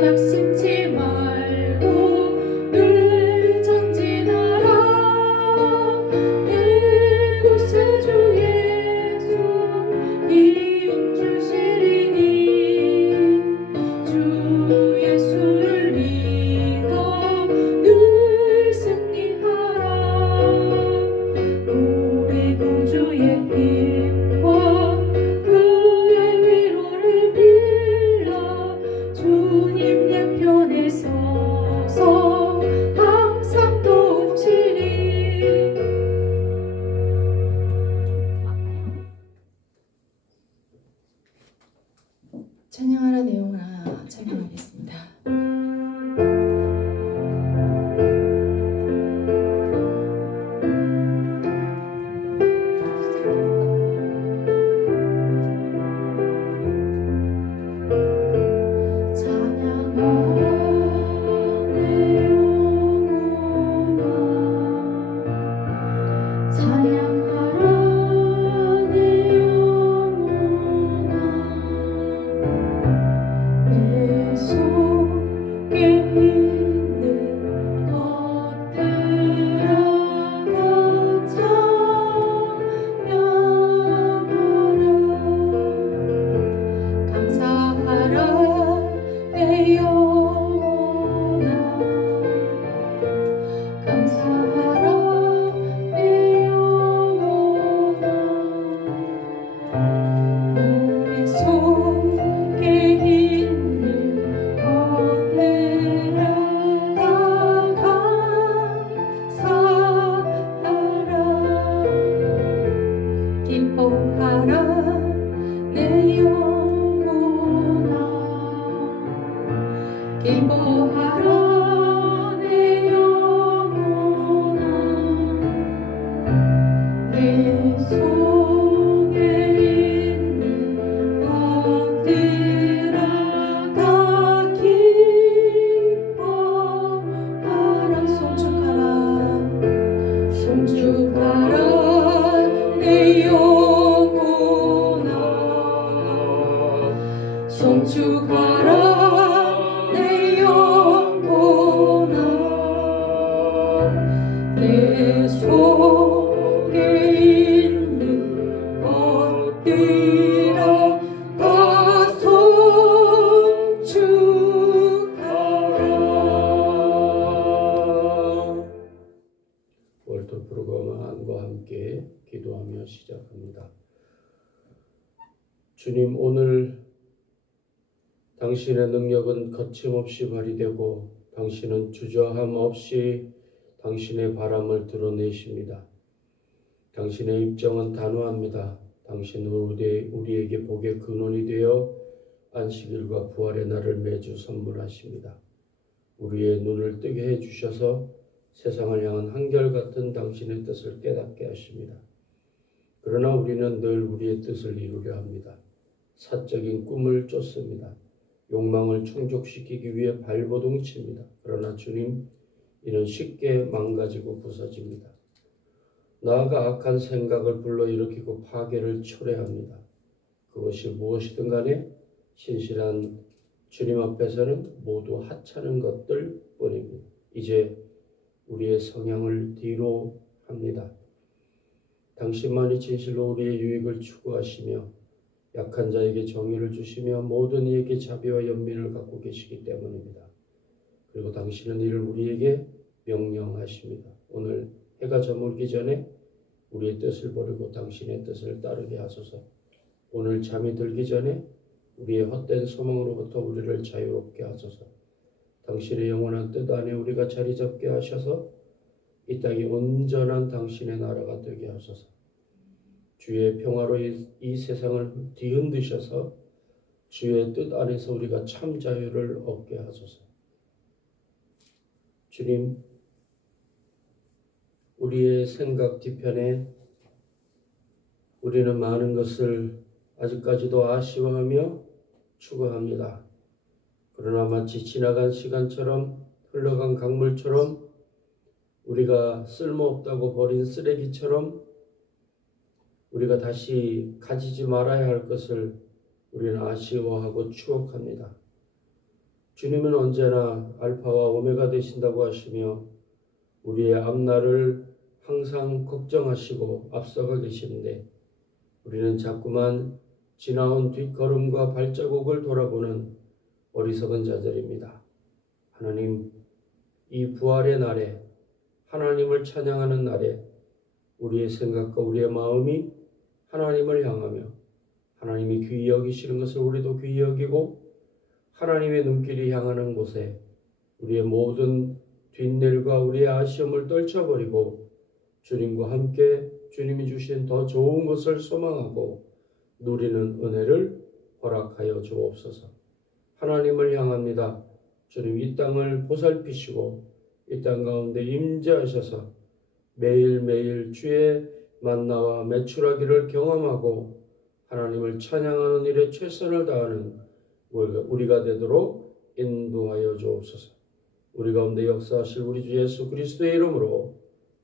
낙심치 말고 늘 전진하라. 내 구세주 예수 힘 주시리니 주 예수를 믿어 늘 승리하라. 우리 구주의 힘과 그의 위로를 빌라. 주님 내 편에 서서 항상 도우시리. 찬양하라 내용을 찬양하겠습니다. 기뻐하라 내 영혼아. 내 속에 있는 것들아 다 기뻐하라. 송축하라 내 영혼아. 송축하라 내 속에 있는 것들아 다 송축하라. 월터 프로그램과 함께 기도하며 시작합니다. 주님, 오늘 당신의 능력은 거침없이 발휘되고 당신은 주저함 없이 당신의 바람을 드러내십니다. 당신의 입장은 단호합니다. 당신은 우리에게 복의 근원이 되어 안식일과 부활의 날을 매주 선물하십니다. 우리의 눈을 뜨게 해주셔서 세상을 향한 한결같은 당신의 뜻을 깨닫게 하십니다. 그러나 우리는 늘 우리의 뜻을 이루려 합니다. 사적인 꿈을 쫓습니다. 욕망을 충족시키기 위해 발버둥칩니다. 그러나 주님, 이는 쉽게 망가지고 부서집니다. 나아가 악한 생각을 불러일으키고 파괴를 초래합니다. 그것이 무엇이든 간에 신실한 주님 앞에서는 모두 하찮은 것들 뿐입니다. 이제 우리의 성향을 뒤로 합니다. 당신만이 진실로 우리의 유익을 추구하시며 약한 자에게 정의를 주시며 모든 이에게 자비와 연민을 갖고 계시기 때문입니다. 그리고 당신은 이를 우리에게 명령하십니다. 오늘 해가 저물기 전에 우리의 뜻을 버리고 당신의 뜻을 따르게 하소서. 오늘 잠이 들기 전에 우리의 헛된 소망으로부터 우리를 자유롭게 하소서. 당신의 영원한 뜻 안에 우리가 자리 잡게 하셔서 이 땅이 온전한 당신의 나라가 되게 하소서. 주의 평화로 이 세상을 뒤흔드셔서 주의 뜻 안에서 우리가 참 자유를 얻게 하소서. 주님, 우리의 생각 뒤편에 우리는 많은 것을 아직까지도 아쉬워하며 추구합니다. 그러나 마치 지나간 시간처럼 흘러간 강물처럼 우리가 쓸모없다고 버린 쓰레기처럼 우리가 다시 가지지 말아야 할 것을 우리는 아쉬워하고 추억합니다. 주님은 언제나 알파와 오메가 되신다고 하시며 우리의 앞날을 항상 걱정하시고 앞서가 계시는데 우리는 자꾸만 지나온 뒷걸음과 발자국을 돌아보는 어리석은 자들입니다. 하나님, 이 부활의 날에 하나님을 찬양하는 날에 우리의 생각과 우리의 마음이 하나님을 향하며 하나님이 귀히 여기시는 것을 우리도 귀히 여기고 하나님의 눈길이 향하는 곳에 우리의 모든 뒷일과 우리의 아쉬움을 떨쳐버리고 주님과 함께 주님이 주신 더 좋은 것을 소망하고 누리는 은혜를 허락하여 주옵소서. 하나님을 향합니다. 주님 이 땅을 보살피시고 이 땅 가운데 임재하셔서 매일매일 주의 만나와 메추라기를 경험하고 하나님을 찬양하는 일에 최선을 다하는 우리가 되도록 인도하여 주옵소서. 우리 가운데 역사하실 우리 주 예수 그리스도의 이름으로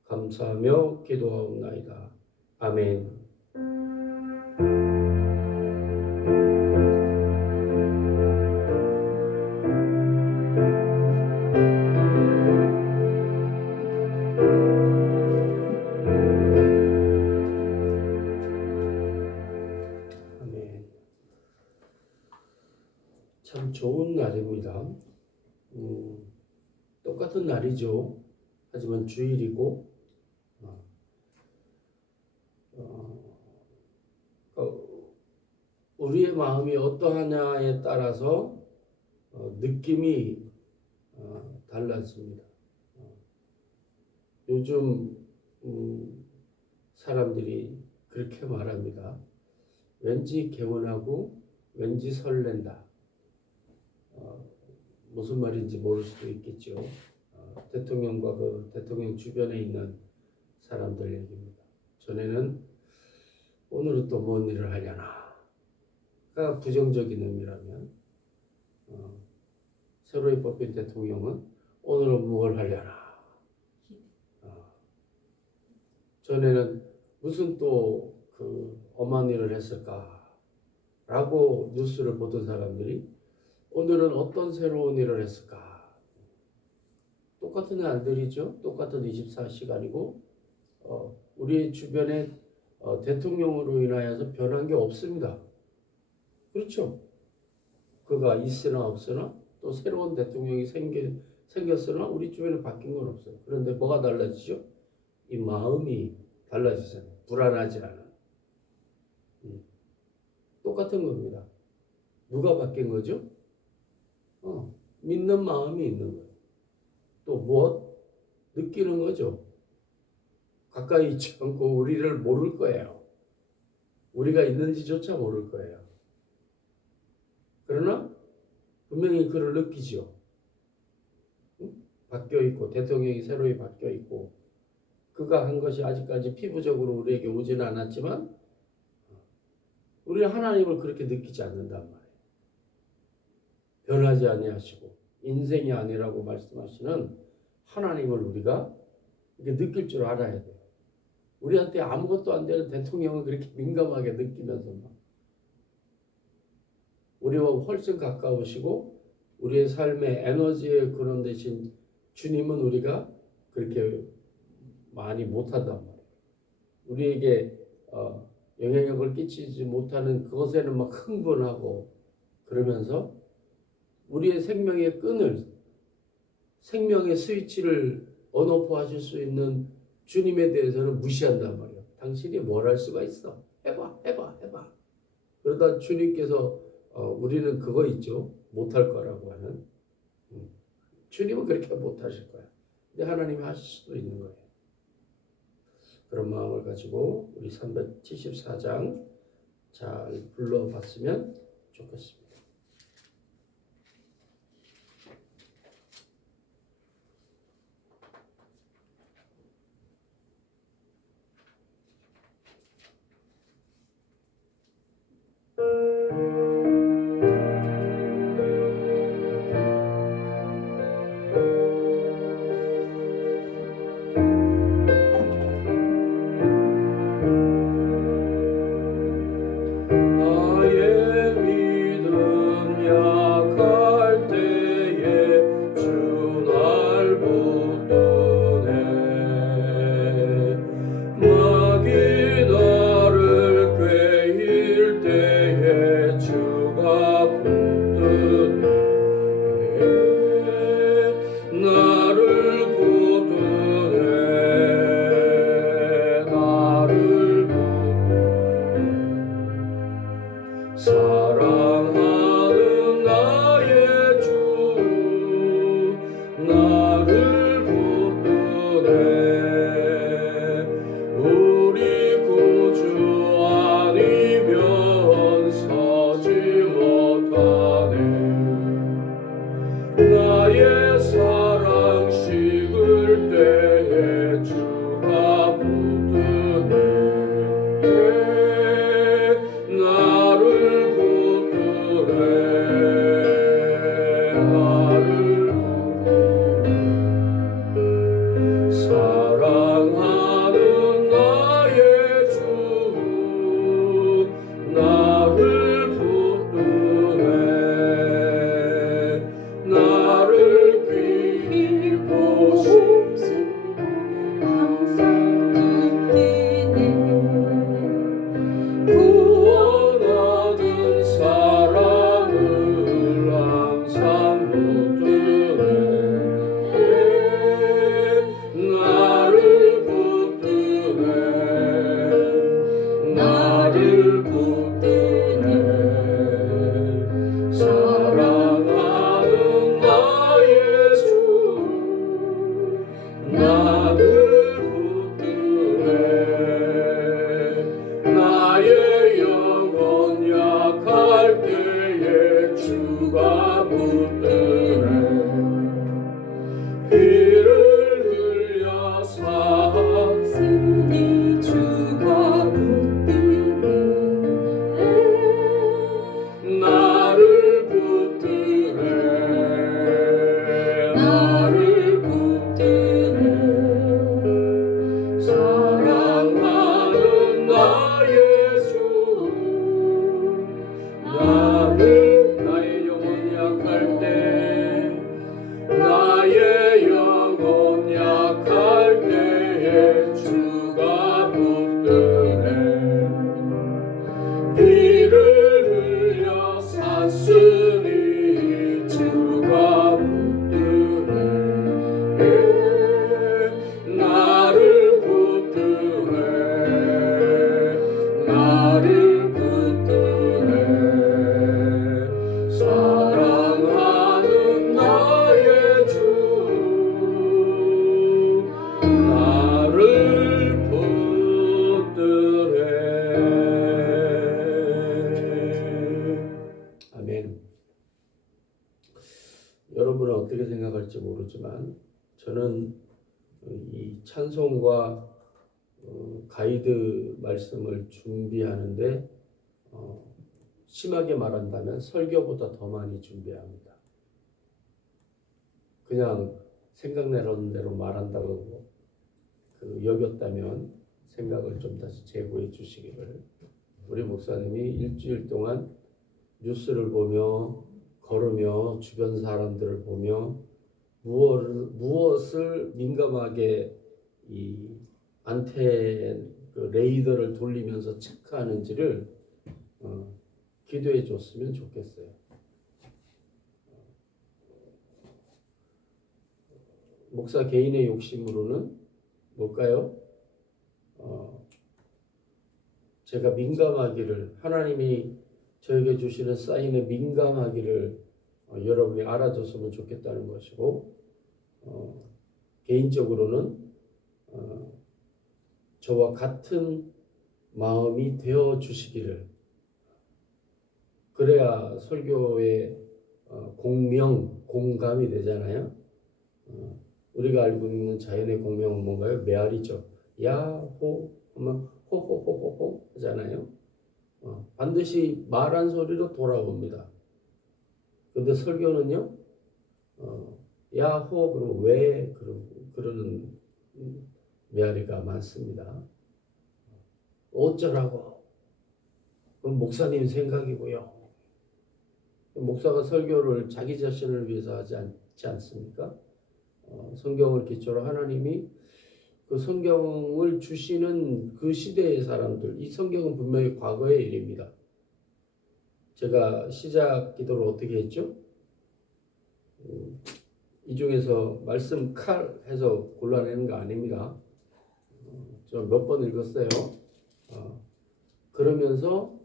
감사하며 기도하옵나이다. 아멘. 아멘. 참 좋은 날입니다. 똑같은 날이죠. 하지만 주일이고 우리의 마음이 어떠하냐에 따라서 느낌이 달라집니다. 요즘 사람들이 그렇게 말합니다. 왠지 개운하고 왠지 설렌다. 무슨 말인지 모를 수도 있겠죠. 대통령과 그 대통령 주변에 있는 사람들 얘기입니다. 전에는 오늘은 또 뭔 일을 하려나가 부정적인 의미라면 새로이 뽑힌 대통령은 오늘은 뭘 하려나. 전에는 무슨 또 그 엄한 일을 했을까라고 뉴스를 보던 사람들이 오늘은 어떤 새로운 일을 했을까. 똑같은 날들이죠. 똑같은 24시간이고 우리 주변에 대통령으로 인하여서 변한 게 없습니다. 그렇죠. 그가 있으나 없으나 또 새로운 대통령이 생겼으나 우리 주변에 바뀐 건 없어요. 그런데 뭐가 달라지죠? 이 마음이 달라지잖아요. 불안하지 않아. 똑같은 겁니다. 누가 바뀐 거죠? 믿는 마음이 있는 거예요. 또 무엇? 느끼는 거죠. 가까이 있지 않고 우리를 모를 거예요. 우리가 있는지조차 모를 거예요. 그러나 분명히 그를 느끼죠. 바뀌어 있고 대통령이 새로이 바뀌어 있고 그가 한 것이 아직까지 피부적으로 우리에게 오지는 않았지만 우리는 하나님을 그렇게 느끼지 않는단 말이에요. 변하지 아니하시고 인생이 아니라고 말씀하시는 하나님을 우리가 이렇게 느낄 줄 알아야 돼요. 우리한테 아무것도 안 되는 대통령은 그렇게 민감하게 느끼면서 우리와 훨씬 가까우시고 우리의 삶의 에너지의 근원 되신 주님은 우리가 그렇게 많이 못한단 말이에요. 우리에게 영향력을 끼치지 못하는 그것에는 막 흥분하고 그러면서 우리의 생명의 끈을 생명의 스위치를 온오프 하실 수 있는 주님에 대해서는 무시한단 말이에요. 당신이 뭘 할 수가 있어? 해봐. 그러다 주님께서 우리는 그거 있죠. 못할 거라고 하는. 주님은 그렇게 못하실 거야. 근데 하나님이 하실 수도 있는 거예요. 그런 마음을 가지고 우리 374장 잘 불러봤으면 좋겠습니다. 나의 믿음 나의 사랑 식을 때에 주가 붙드네 나를 붙드네 나를 붙드네 사랑하는 나의 주 나를 붙드네 나를 기쁘시고 항상 붙드네 구원 얻은 사람을 항상 붙드네 나를 붙드네 나를 붙드네 사랑하는 나의 주 나를 붙드네 나의 영혼 약할 때에 주가 붙드네 피를 흘려 쓰니 주가 붙드네 나를 붙드네 나를 붙드네 사랑하는 나의 주 나를 나의 영혼 약할 때 나의 영혼 약할 때에 주가 붙드네 피를 흘려 샀으니 주가 붙드네 나를 붙드네 나를 붙드네 사랑하는 나의 주 나를 붙드네 아멘. 여러분은 어떻게 생각할지 모르지만 저는 이 찬송과 가이드 말씀을 준비하는데 심하게 말한다면 설교보다 더 많이 준비합니다. 그냥 생각나는 대로 말한다고 여겼다면 생각을 좀 다시 재고해 주시기를. 우리 목사님이 일주일 동안 뉴스를 보며 걸으며 주변 사람들을 보며 무엇을 민감하게 이 안텐 레이더를 돌리면서 체크하는지를 기도해 줬으면 좋겠어요. 목사 개인의 욕심으로는 뭘까요? 제가 민감하기를, 하나님이 저에게 주시는 사인에 민감하기를 여러분이 알아줬으면 좋겠다는 것이고, 개인적으로는 저와 같은 마음이 되어 주시기를, 그래야 설교의 공감이 되잖아요. 우리가 알고 있는 자연의 공명은 뭔가요? 메아리죠. 야호 하면 호호호호호 하잖아요. 반드시 말한 소리로 돌아옵니다. 근데 설교는요, 야호 그러면 왜 그러는 메아리가 많습니다. 어쩌라고? 그건 목사님 생각이고요. 목사가 설교를 자기 자신을 위해서 하지 않지 않습니까? 성경을 기초로 하나님이 그 성경을 주시는 그 시대의 사람들, 이 성경은 분명히 과거의 일입니다. 제가 시작 기도를 어떻게 했죠? 이 중에서 말씀 칼 해서 골라내는 거 아닙니다. 좀 몇 번 읽었어요. 그러면서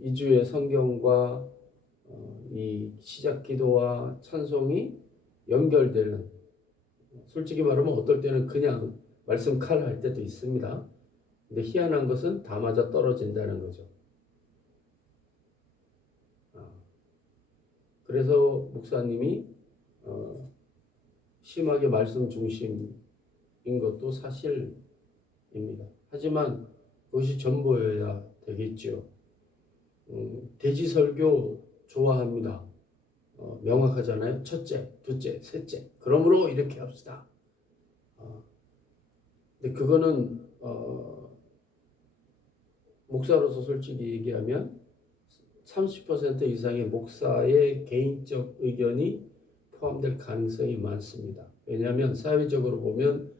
2주의 성경과 이 시작 기도와 찬송이 연결되는, 솔직히 말하면 어떨 때는 그냥 말씀 칼 할 때도 있습니다. 근데 희한한 것은 다 맞아 떨어진다는 거죠. 그래서 목사님이 심하게 말씀 중심인 것도 사실입니다. 하지만 그것이 전부여야 되겠죠. 대지 설교 좋아합니다. 명확하잖아요. 첫째, 둘째, 셋째. 그러므로 이렇게 합시다. 근데 그거는 목사로서 솔직히 얘기하면 30% 이상의 목사의 개인적 의견이 포함될 가능성이 많습니다. 왜냐하면 사회적으로 보면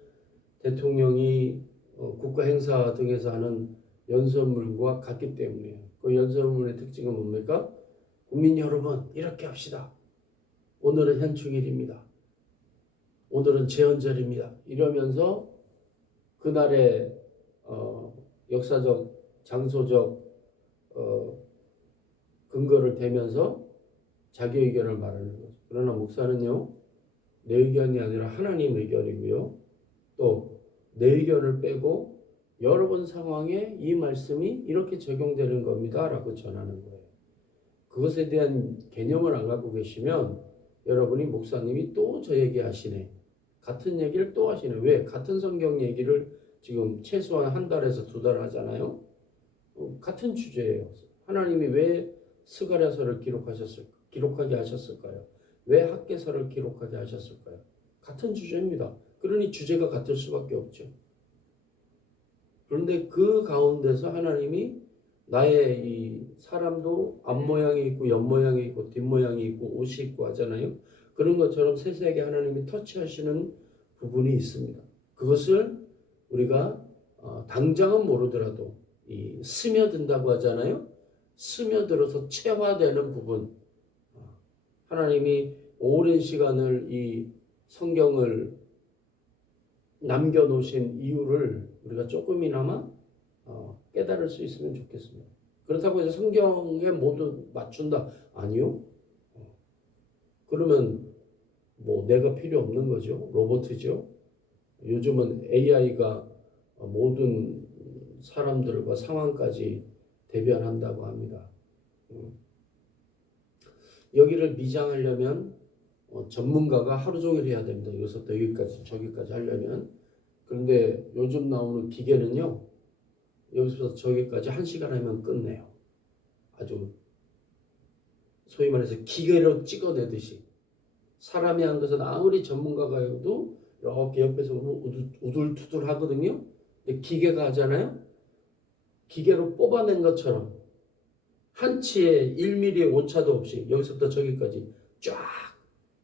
대통령이 국가 행사 등에서 하는 연설문과 같기 때문이에요. 그 연설문의 특징은 뭡니까? 국민 여러분, 이렇게 합시다. 오늘은 현충일입니다. 오늘은 제헌절입니다. 이러면서 그날의 역사적, 장소적 근거를 대면서 자기 의견을 말하는 거죠. 그러나 목사는요, 내 의견이 아니라 하나님 의견이고요. 또 내 의견을 빼고 여러 상황에 이 말씀이 이렇게 적용되는 겁니다. 라고 전하는 거예요. 그것에 대한 개념을 안 갖고 계시면 여러분이 목사님이 또 저 얘기 하시네. 같은 얘기를 또 하시네. 왜? 같은 성경 얘기를 지금 최소한 한 달에서 두 달 하잖아요. 같은 주제예요. 하나님이 왜 스가랴서를 기록하게 하셨을까요? 왜 학개서를 기록하게 하셨을까요? 같은 주제입니다. 그러니 주제가 같을 수밖에 없죠. 그런데 그 가운데서 하나님이 나의 이 사람도 앞모양이 있고 옆모양이 있고 뒷모양이 있고 옷이 있고 하잖아요. 그런 것처럼 세세하게 하나님이 터치하시는 부분이 있습니다. 그것을 우리가 당장은 모르더라도 이 스며든다고 하잖아요. 스며들어서 체화되는 부분. 하나님이 오랜 시간을 이 성경을 남겨놓으신 이유를 우리가 조금이나마 깨달을 수 있으면 좋겠습니다. 그렇다고 해서 성경에 모두 맞춘다? 아니요. 그러면 뭐 내가 필요 없는 거죠. 로봇이죠. 요즘은 AI가 모든 사람들과 상황까지 대변한다고 합니다. 여기를 미장하려면 전문가가 하루 종일 해야 됩니다. 여기서부터 여기까지 저기까지 하려면. 그런데 요즘 나오는 기계는요. 여기서부터 저기까지 1시간 하면 끝내요. 아주 소위 말해서 기계로 찍어내듯이. 사람이 한 것은 아무리 전문가가 해도 이렇게 옆에서 우둘투둘 하거든요. 근데 기계가 하잖아요. 기계로 뽑아낸 것처럼 한 치에 1mm의 오차도 없이 여기서부터 저기까지 쫙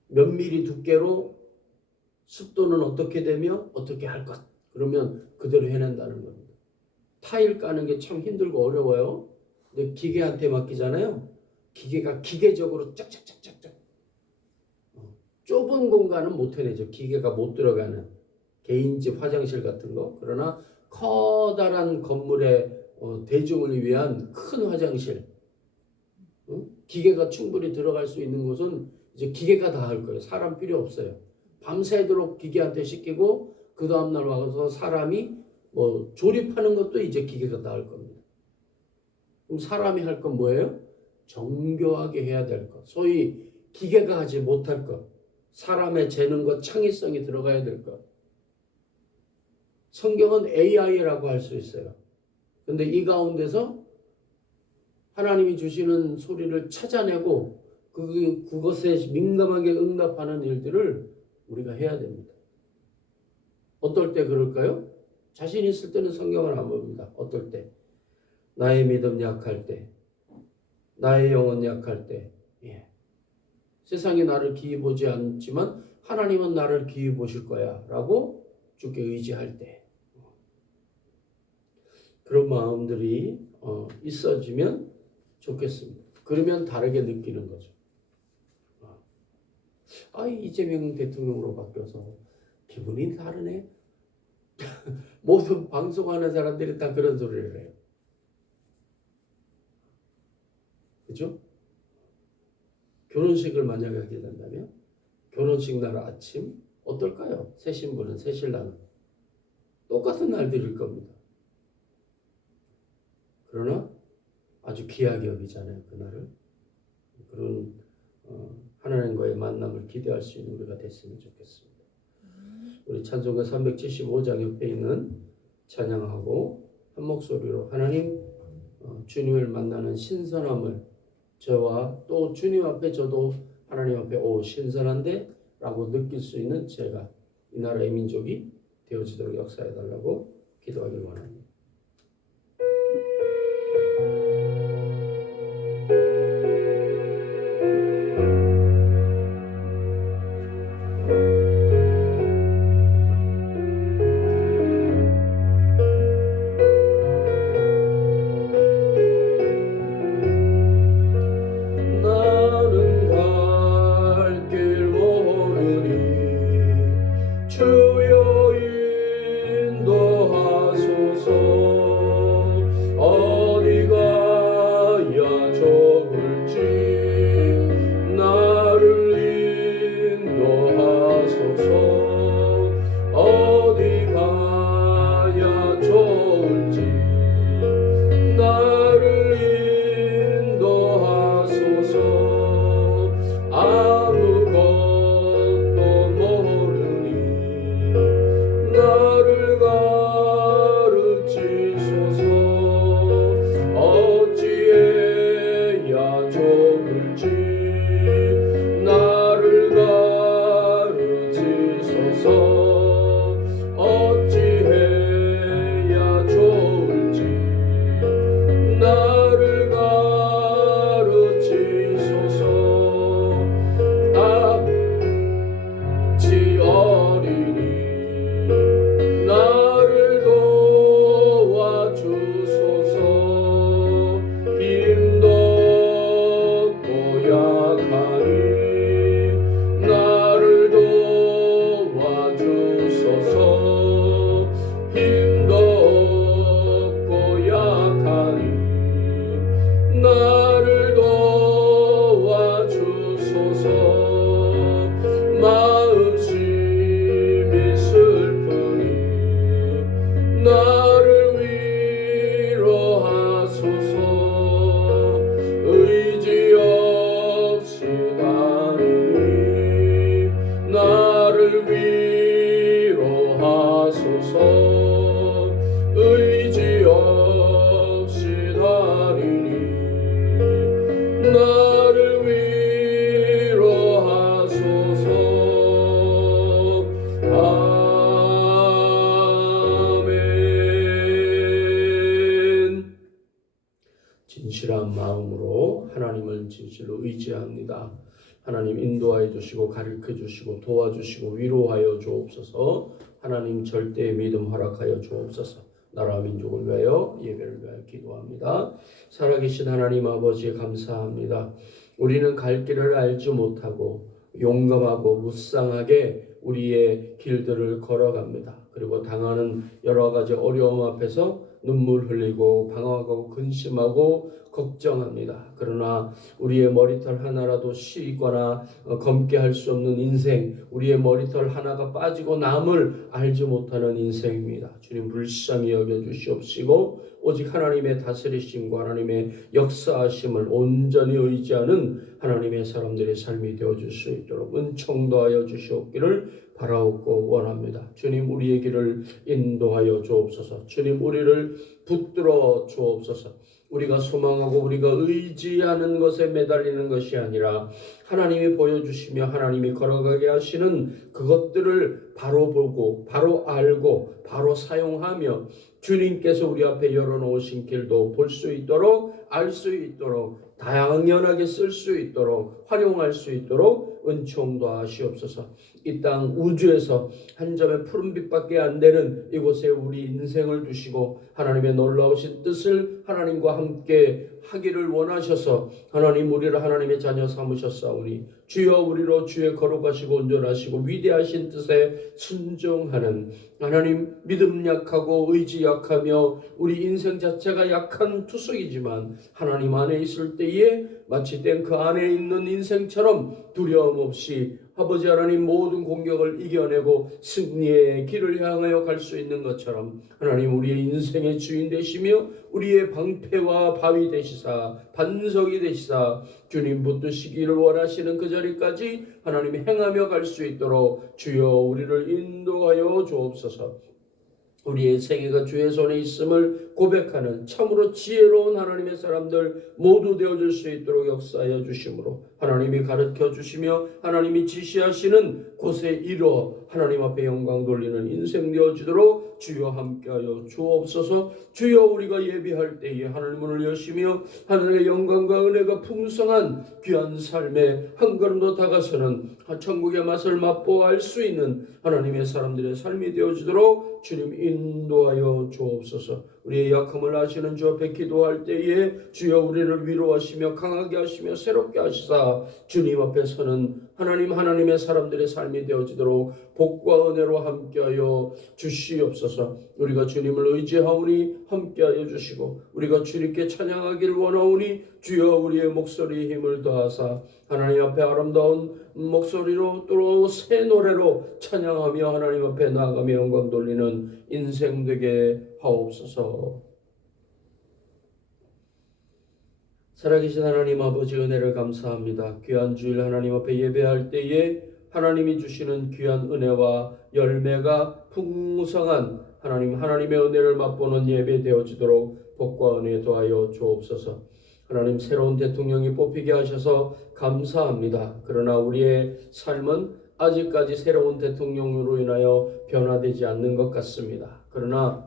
몇 미리 두께로 습도는 어떻게 되며 어떻게 할 것. 그러면 그대로 해낸다는 겁니다. 타일 까는 게 참 힘들고 어려워요. 근데 기계한테 맡기잖아요. 기계가 기계적으로 짝짝짝짝짝. 좁은 공간은 못 해내죠. 기계가 못 들어가는 개인집 화장실 같은 거. 그러나 커다란 건물의 대중을 위한 큰 화장실. 기계가 충분히 들어갈 수 있는 곳은 이제 기계가 다 할 거예요. 사람 필요 없어요. 밤새도록 기계한테 시키고 그 다음날 와서 사람이 조립하는 것도 이제 기계가 다 할 겁니다. 그럼 사람이 할 건 뭐예요? 정교하게 해야 될 것. 소위 기계가 하지 못할 것. 사람의 재능과 창의성이 들어가야 될 것. 성경은 AI라고 할 수 있어요. 근데 이 가운데서 하나님이 주시는 소리를 찾아내고 그것에 민감하게 응답하는 일들을 우리가 해야 됩니다. 어떨 때 그럴까요? 자신 있을 때는 성경을 안 봅니다. 어떨 때? 나의 믿음 약할 때, 나의 영혼 약할 때, 세상이 나를 기이 보지 않지만 하나님은 나를 기이 보실 거야 라고 주께 의지할 때, 그런 마음들이 있어지면 좋겠습니다. 그러면 다르게 느끼는 거죠. 이재명 대통령으로 바뀌어서 기분이 다르네. 모든 방송하는 사람들이 다 그런 소리를 해요. 그죠? 결혼식을 만약에 하게 된다면 결혼식 날 아침 어떨까요? 새 신부는 새 신랑은 똑같은 날들일 겁니다. 그러나 아주 귀하게 여기잖아요. 그날을. 그런 하나님과의 만남을 기대할 수 있는 우리가 됐으면 좋겠습니다. 우리 찬송가 375장 옆에 있는 찬양하고 한 목소리로 하나님 주님을 만나는 신선함을 저와 또 주님 앞에 저도 하나님 앞에 신선한데 라고 느낄 수 있는 제가 이 나라의 민족이 되어지도록 역사해 달라고 기도하길 원합니다. 나는 갈 길 모르니 주여 인도하소서. 어디 가야 좋을지 나를 인도하소서. 어디 가야 좋을지 나를 인도하소서. 아무것도 모르니 나를 가르치소서. 어찌해야 좋을지 나를 가르치소서. 어찌해야 좋을지 나를 가르치소서. 아치 어린이 나를 도와주소서. 힘도 없고 약하니 나를 도와주소서. 힘도 없고 약하니 나를 도와주소서. 마음심이 슬프니 나를 위로하소서. 의지 없이 다니니 나를 위로하소서. 의지 없이 다니니 나를 위로하소서. 아멘. 진실한 마음으로 하나님을 진실로 의지합니다. 하나님 인도하여 주시고 가르쳐 주시고 도와주시고 위로하여 주옵소서. 하나님 절대의 믿음 허락하여 주옵소서. 나라와 민족을 위하여 예배를 위하여 기도합니다. 살아계신 하나님 아버지 감사합니다. 우리는 갈 길을 알지 못하고 용감하고 무쌍하게 우리의 길들을 걸어갑니다. 그리고 당하는 여러 가지 어려움 앞에서 눈물 흘리고 방황하고 근심하고 걱정합니다. 그러나 우리의 머리털 하나라도 시리거나 검게 할 수 없는 인생, 우리의 머리털 하나가 빠지고 남을 알지 못하는 인생입니다. 주님 불쌍히 여겨주시옵시고 오직 하나님의 다스리심과 하나님의 역사하심을 온전히 의지하는 하나님의 사람들의 삶이 되어줄 수 있도록 은총도 하여 주시옵기를 바라옵고 원합니다. 주님 우리의 길을 인도하여 주옵소서. 주님 우리를 붙들어 주옵소서. 우리가 소망하고 우리가 의지하는 것에 매달리는 것이 아니라 하나님이 보여주시며 하나님이 걸어가게 하시는 그것들을 바로 보고 바로 알고 바로 사용하며 주님께서 우리 앞에 열어놓으신 길도 볼 수 있도록 알 수 있도록 다양하게 쓸 수 있도록 활용할 수 있도록 은총도 하시옵소서. 이 땅 우주에서 한 점의 푸른빛밖에 안 되는 이곳에 우리 인생을 두시고 하나님의 놀라우신 뜻을 하나님과 함께 하기를 원하셔서 하나님 우리를 하나님의 자녀 삼으셨사오니 주여 우리로 주의 거룩하시고 온전하시고 위대하신 뜻에 순종하는 하나님 믿음 약하고 의지 약하며 우리 인생 자체가 약한 투성이지만 하나님 안에 있을 때에 마치 탱크 안에 있는 인생처럼 두려움 없이 아버지 하나님 모든 공격을 이겨내고 승리의 길을 향하여 갈 수 있는 것처럼 하나님 우리의 인생의 주인 되시며 우리의 방패와 바위 되시사 반석이 되시사 주님 붙드시기를 원하시는 그 자리까지 하나님 행하며 갈 수 있도록 주여 우리를 인도하여 주옵소서. 우리의 생애가 주의 손에 있음을 고백하는 참으로 지혜로운 하나님의 사람들 모두 되어줄 수 있도록 역사하여 주심으로 하나님이 가르쳐 주시며 하나님이 지시하시는 곳에 이르러 하나님 앞에 영광 돌리는 인생 되어지도록 주여 함께하여 주옵소서. 주여 우리가 예비할 때에 하늘 문을 여시며 하늘의 영광과 은혜가 풍성한 귀한 삶에 한 걸음 더 다가서는 천국의 맛을 맛보아 알 수 있는 하나님의 사람들의 삶이 되어지도록 주님 인도하여 주옵소서. 우리의 약함을 아시는 주 앞에 기도할 때에 주여 우리를 위로하시며 강하게 하시며 새롭게 하시사 주님 앞에 서는 하나님의 사람들의 삶이 되어지도록 복과 은혜로 함께하여 주시옵소서. 우리가 주님을 의지하오니 함께하여 주시고 우리가 주님께 찬양하기를 원하오니 주여 우리의 목소리에 힘을 더하사 하나님 앞에 아름다운 목소리로 또 새 노래로 찬양하며 하나님 앞에 나아가며 영광 돌리는 인생 되게 하옵소서. 살아계신 하나님 아버지 은혜를 감사합니다. 귀한 주일 하나님 앞에 예배할 때에 하나님이 주시는 귀한 은혜와 열매가 풍성한 하나님의 은혜를 맛보는 예배 되어지도록 복과 은혜 더하여 주옵소서. 하나님 새로운 대통령이 뽑히게 하셔서 감사합니다. 그러나 우리의 삶은 아직까지 새로운 대통령으로 인하여 변화되지 않는 것 같습니다. 그러나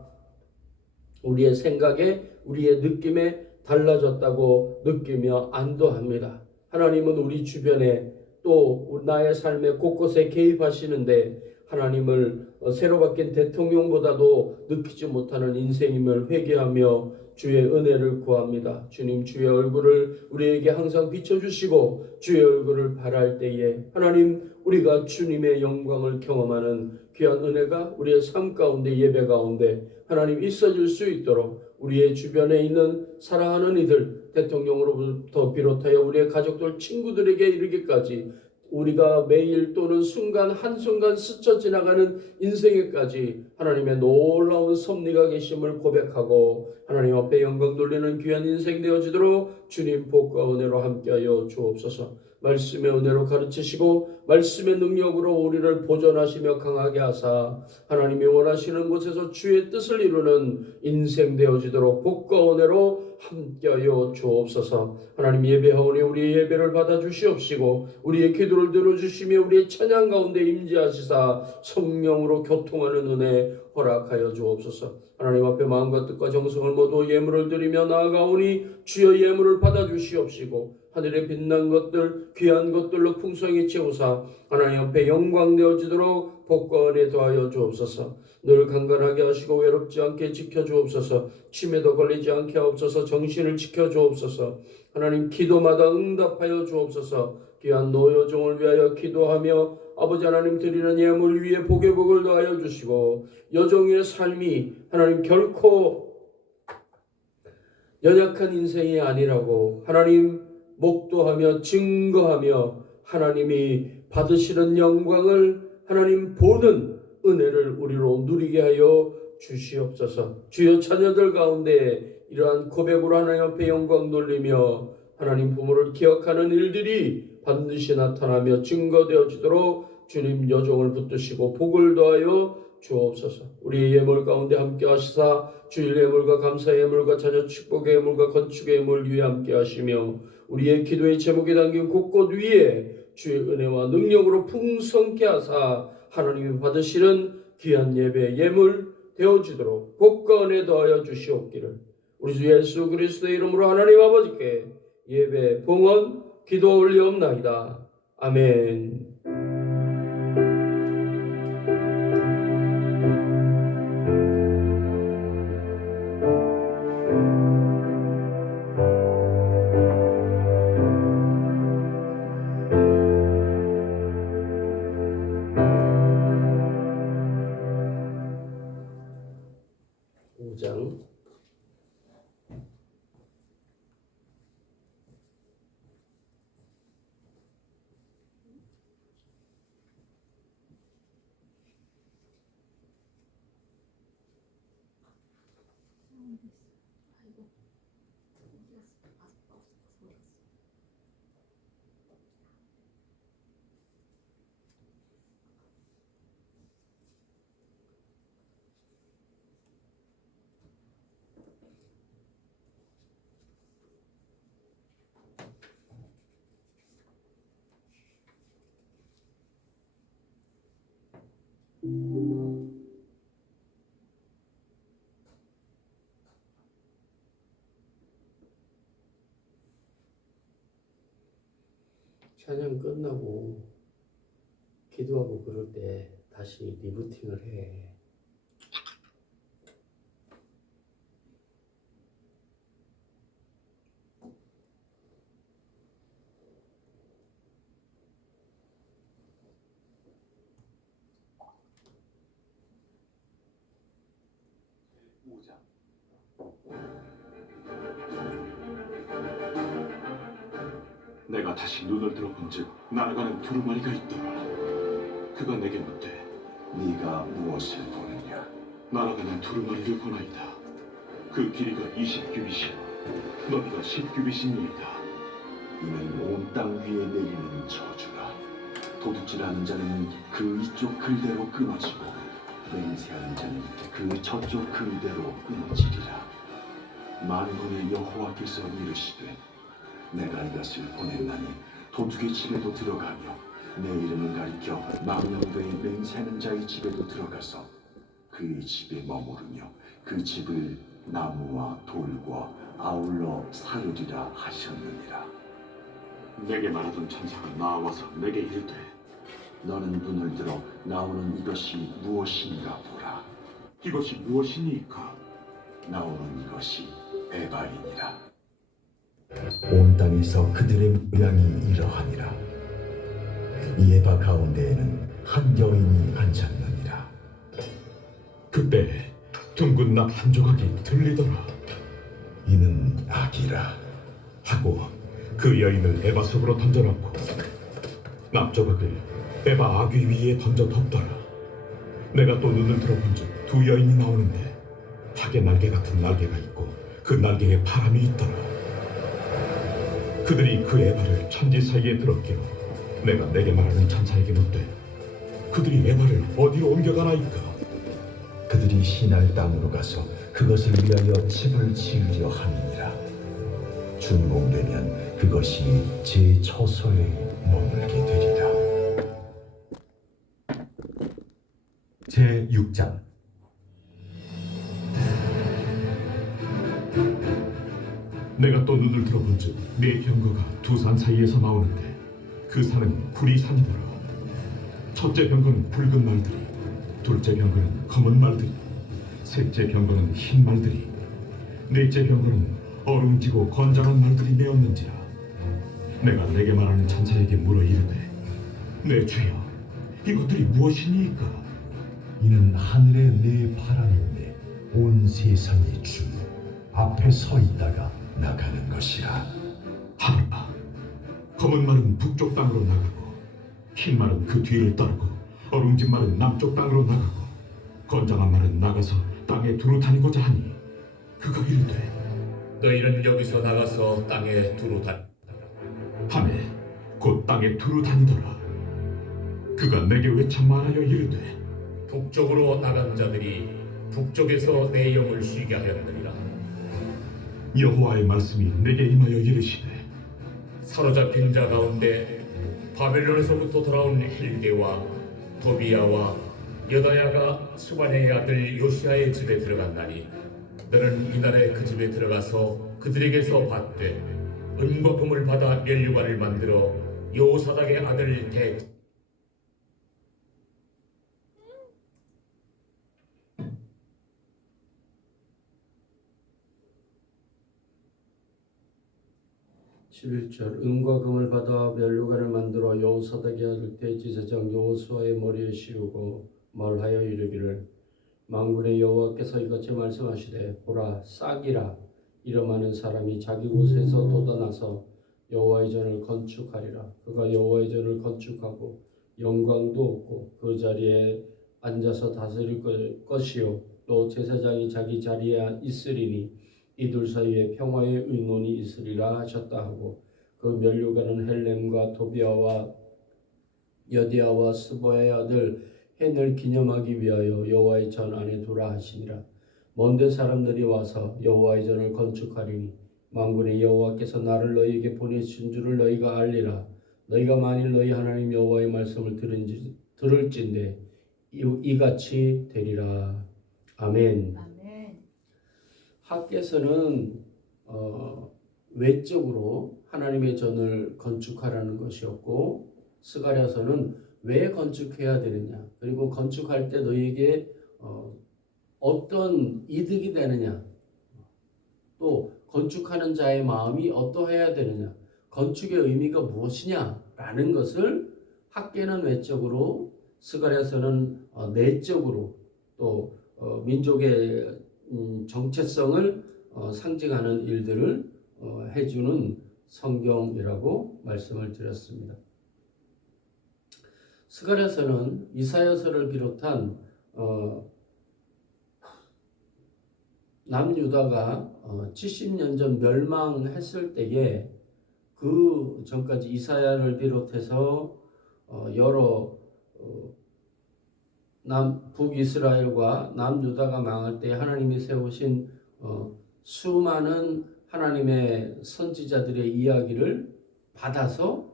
우리의 생각에 우리의 느낌에 달라졌다고 느끼며 안도합니다. 하나님은 우리 주변에 또 나의 삶의 곳곳에 개입하시는데 하나님을 새로 바뀐 대통령보다도 느끼지 못하는 인생임을 회개하며 주의 은혜를 구합니다. 주님 주의 얼굴을 우리에게 항상 비춰주시고 주의 얼굴을 바랄 때에 하나님 우리가 주님의 영광을 경험하는 귀한 은혜가 우리의 삶 가운데 예배 가운데 하나님 있어질 수 있도록 우리의 주변에 있는 사랑하는 이들 대통령으로부터 비롯하여 우리의 가족들 친구들에게 이르기까지 우리가 매일 또는 순간 한순간 스쳐 지나가는 인생에까지 하나님의 놀라운 섭리가 계심을 고백하고 하나님 앞에 영광 돌리는 귀한 인생 되어지도록 주님 복과 은혜로 함께하여 주옵소서. 말씀의 은혜로 가르치시고 말씀의 능력으로 우리를 보존하시며 강하게 하사 하나님이 원하시는 곳에서 주의 뜻을 이루는 인생 되어지도록 복과 은혜로 함께하여 주옵소서. 하나님 예배하오니 우리의 예배를 받아주시옵시고 우리의 기도를 들어주시며 우리의 찬양 가운데 임재하시사 성령으로 교통하는 은혜 허락하여 주옵소서. 하나님 앞에 마음과 뜻과 정성을 모두 예물을 드리며 나아가오니 주여 예물을 받아주시옵시고 하늘에 빛난 것들 귀한 것들로 풍성히 채우사 하나님 앞에 영광 되어지도록 복과 은혜 더하여 주옵소서. 늘 강건하게 하시고 외롭지 않게 지켜주옵소서. 치매도 걸리지 않게 하옵소서. 정신을 지켜주옵소서. 하나님 기도마다 응답하여 주옵소서. 귀한 노여종을 위하여 기도하며 아버지 하나님 드리는 예물 위에 복의 복을 더하여 주시고 여종의 삶이 하나님 결코 연약한 인생이 아니라고 하나님 목도하며 증거하며 하나님이 받으시는 영광을 하나님 보는 은혜를 우리로 누리게 하여 주시옵소서. 주여 자녀들 가운데 이러한 고백으로 하나님 앞에 영광 돌리며 하나님 부모를 기억하는 일들이 반드시 나타나며 증거되어지도록 주님 여종을 붙드시고 복을 더하여 주옵소서. 우리의 예물 가운데 함께 하시사 주일 예물과 감사 예물과 자녀 축복의 예물과 건축의 예물 위에 함께 하시며 우리의 기도의 제목이 담긴 곳곳 위에 주의 은혜와 능력으로 풍성케 하사 하나님이 받으시는 귀한 예배 예물 되어지도록 복과 은혜 더하여 주시옵기를 우리 주 예수 그리스도의 이름으로 하나님 아버지께 예배 봉헌 기도 올리옵나이다. 아멘. 장 찬양 끝나고 기도하고 그럴 때 다시 리부팅을 해. 내가 다시 눈을 들어본즉 날아가는 두루마리가 있더라. 그가 내게 묻되 네가 무엇을 보느냐? 날아가는 두루마리를 보나이다. 그 길이가 20규빗이요 너비가 10규빗이니이다. 이는 온 땅 위에 내리는 저주라. 도둑질하는 자는 그 이쪽 글대로 끊어지고 맹세하는 자는 그 저쪽 글대로 끊어지리라. 만군의 여호와께서 이르시되 내가 이것을 보냈나니 도둑의 집에도 들어가며 내 이름을 가리켜 망령되이 맹세하는 자의 집에도 들어가서 그의 집에 머무르며 그 집을 나무와 돌과 아울러 사르리라 하셨느니라. 내게 말하던 천사가 나와서 내게 이르되 너는 눈을 들어 나오는 이것이 무엇인가 보라. 이것이 무엇이니까? 나오는 이것이 에바이니라. 온 땅에서 그들의 모양이 이러하니라. 이 에바 가운데에는 한 여인이 앉았느니라. 그때 둥근 납 한 조각이 들리더라. 이는 악이라 하고 그 여인을 에바 속으로 던져놓고 납 조각을 에바 아귀 위에 던져 덮더라. 내가 또 눈을 들어본즉 두 여인이 나오는데 하계 날개 같은 날개가 있고 그 날개에 바람이 있더라. 그들이 그 에바를 천지 사이에 들었기로 내가 내게 말하는 천사에게 묻되 그들이 에바를 어디로 옮겨가나이까? 그들이 시날 땅으로 가서 그것을 위하여 집을 지으려 함이니라. 준공되면 그것이 제 처소에 머물게 되리라. 제6장 내가 또 눈을 들어본즉 네 병거가 두 산 사이에서 나오는데 그 산은 구리산이더라. 첫째 병거는 붉은 말들이, 둘째 병거는 검은 말들이, 셋째 병거는 흰 말들이, 넷째 병거는 어룽지고 건장한 말들이 메었는지라. 내가 내게 말하는 천사에게 물어 이르되 내 주여 이것들이 무엇이니까? 이는 하늘의 네 바람인데 온 세상의 주 앞에 서 있다가 나가는 것이라. 하물라 검은 말은 북쪽 땅으로 나가고 흰 말은 그 뒤를 따르고 어룽진 말은 남쪽 땅으로 나가고 건장한 말은 나가서 땅에 두루 다니고자 하니 그가 이르되 너희는 여기서 나가서 땅에 두루 다니라. 하매 곧 땅에 두루 다니더라. 그가 내게 외쳐 말하여 이르되 북쪽으로 나간 자들이 북쪽에서 내 영을 쉬게 하였느니라. 여호와의 말씀이 내게 임하여 이르시되 사로잡힌 자 가운데 바벨론에서부터 돌아온 헬게와 도비야와 여다야가 수바네의 아들 요시아의 집에 들어갔나니 너는 이날에 그 집에 들어가서 그들에게서 받되 은과 금을 받아 면류관을 만들어 여호사닥의 아들 대 11절 은과 금을 받아 면류관을 만들어 여호사닥의 아들 대제사장 여호수아의 머리에 씌우고 말하여 이르기를 만군의 여호와께서 이같이 말씀하시되 보라 싹이라 이름하는 사람이 자기 곳에서 돋아나서 여호와의 전을 건축하리라. 그가 여호와의 전을 건축하고 영광도 없고 그 자리에 앉아서 다스릴 것이요 또 제사장이 자기 자리에 있으리니 이둘 사이에 평화의 의논이 있으리라 하셨다 하고 그 면류관은 헬렘과 도비아와 여디아와 스보의 아들 헨을 기념하기 위하여 여호와의 전 안에 두라 하시니라. 먼데 사람들이 와서 여호와의 전을 건축하리니 만군의 여호와께서 나를 너희에게 보내신 줄을 너희가 알리라. 너희가 만일 너희 하나님 여호와의 말씀을 들을진대 이같이 되리라. 아멘. 아멘. 학께서는 외적으로 하나님의 전을 건축하라는 것이었고 스가랴서는 왜 건축해야 되느냐 그리고 건축할 때 너희에게 어떤 이득이 되느냐 또 건축하는 자의 마음이 어떠해야 되느냐 건축의 의미가 무엇이냐라는 것을 학계는 외적으로 스가랴서는 내적으로 또 민족의 정체성을 상징하는 일들을 해주는 성경이라고 말씀을 드렸습니다. 스가랴서는 이사야서를 비롯한 남유다가 70년 전 멸망했을 때에 그 전까지 이사야를 비롯해서 여러 북이스라엘과 남유다가 망할 때 하나님이 세우신 수많은 하나님의 선지자들의 이야기를 받아서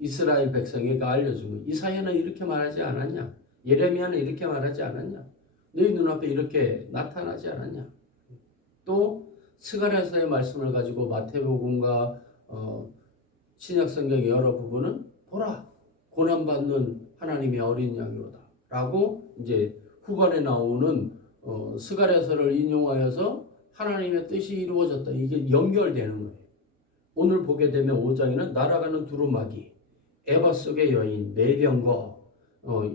이스라엘 백성에게 알려준 거예요. 이사야는 이렇게 말하지 않았냐? 예레미야는 이렇게 말하지 않았냐? 너희 눈앞에 이렇게 나타나지 않았냐? 또 스가랴서의 말씀을 가지고 마태복음과 신약성경의 여러 부분은 보라 고난받는 하나님의 어린 양이로다 라고 이제 후반에 나오는 스가랴서를 인용하여서 하나님의 뜻이 이루어졌다. 이게 연결되는 거예요. 오늘 보게 되면 5장에는 날아가는 두루마기, 에바 속의 여인, 내병거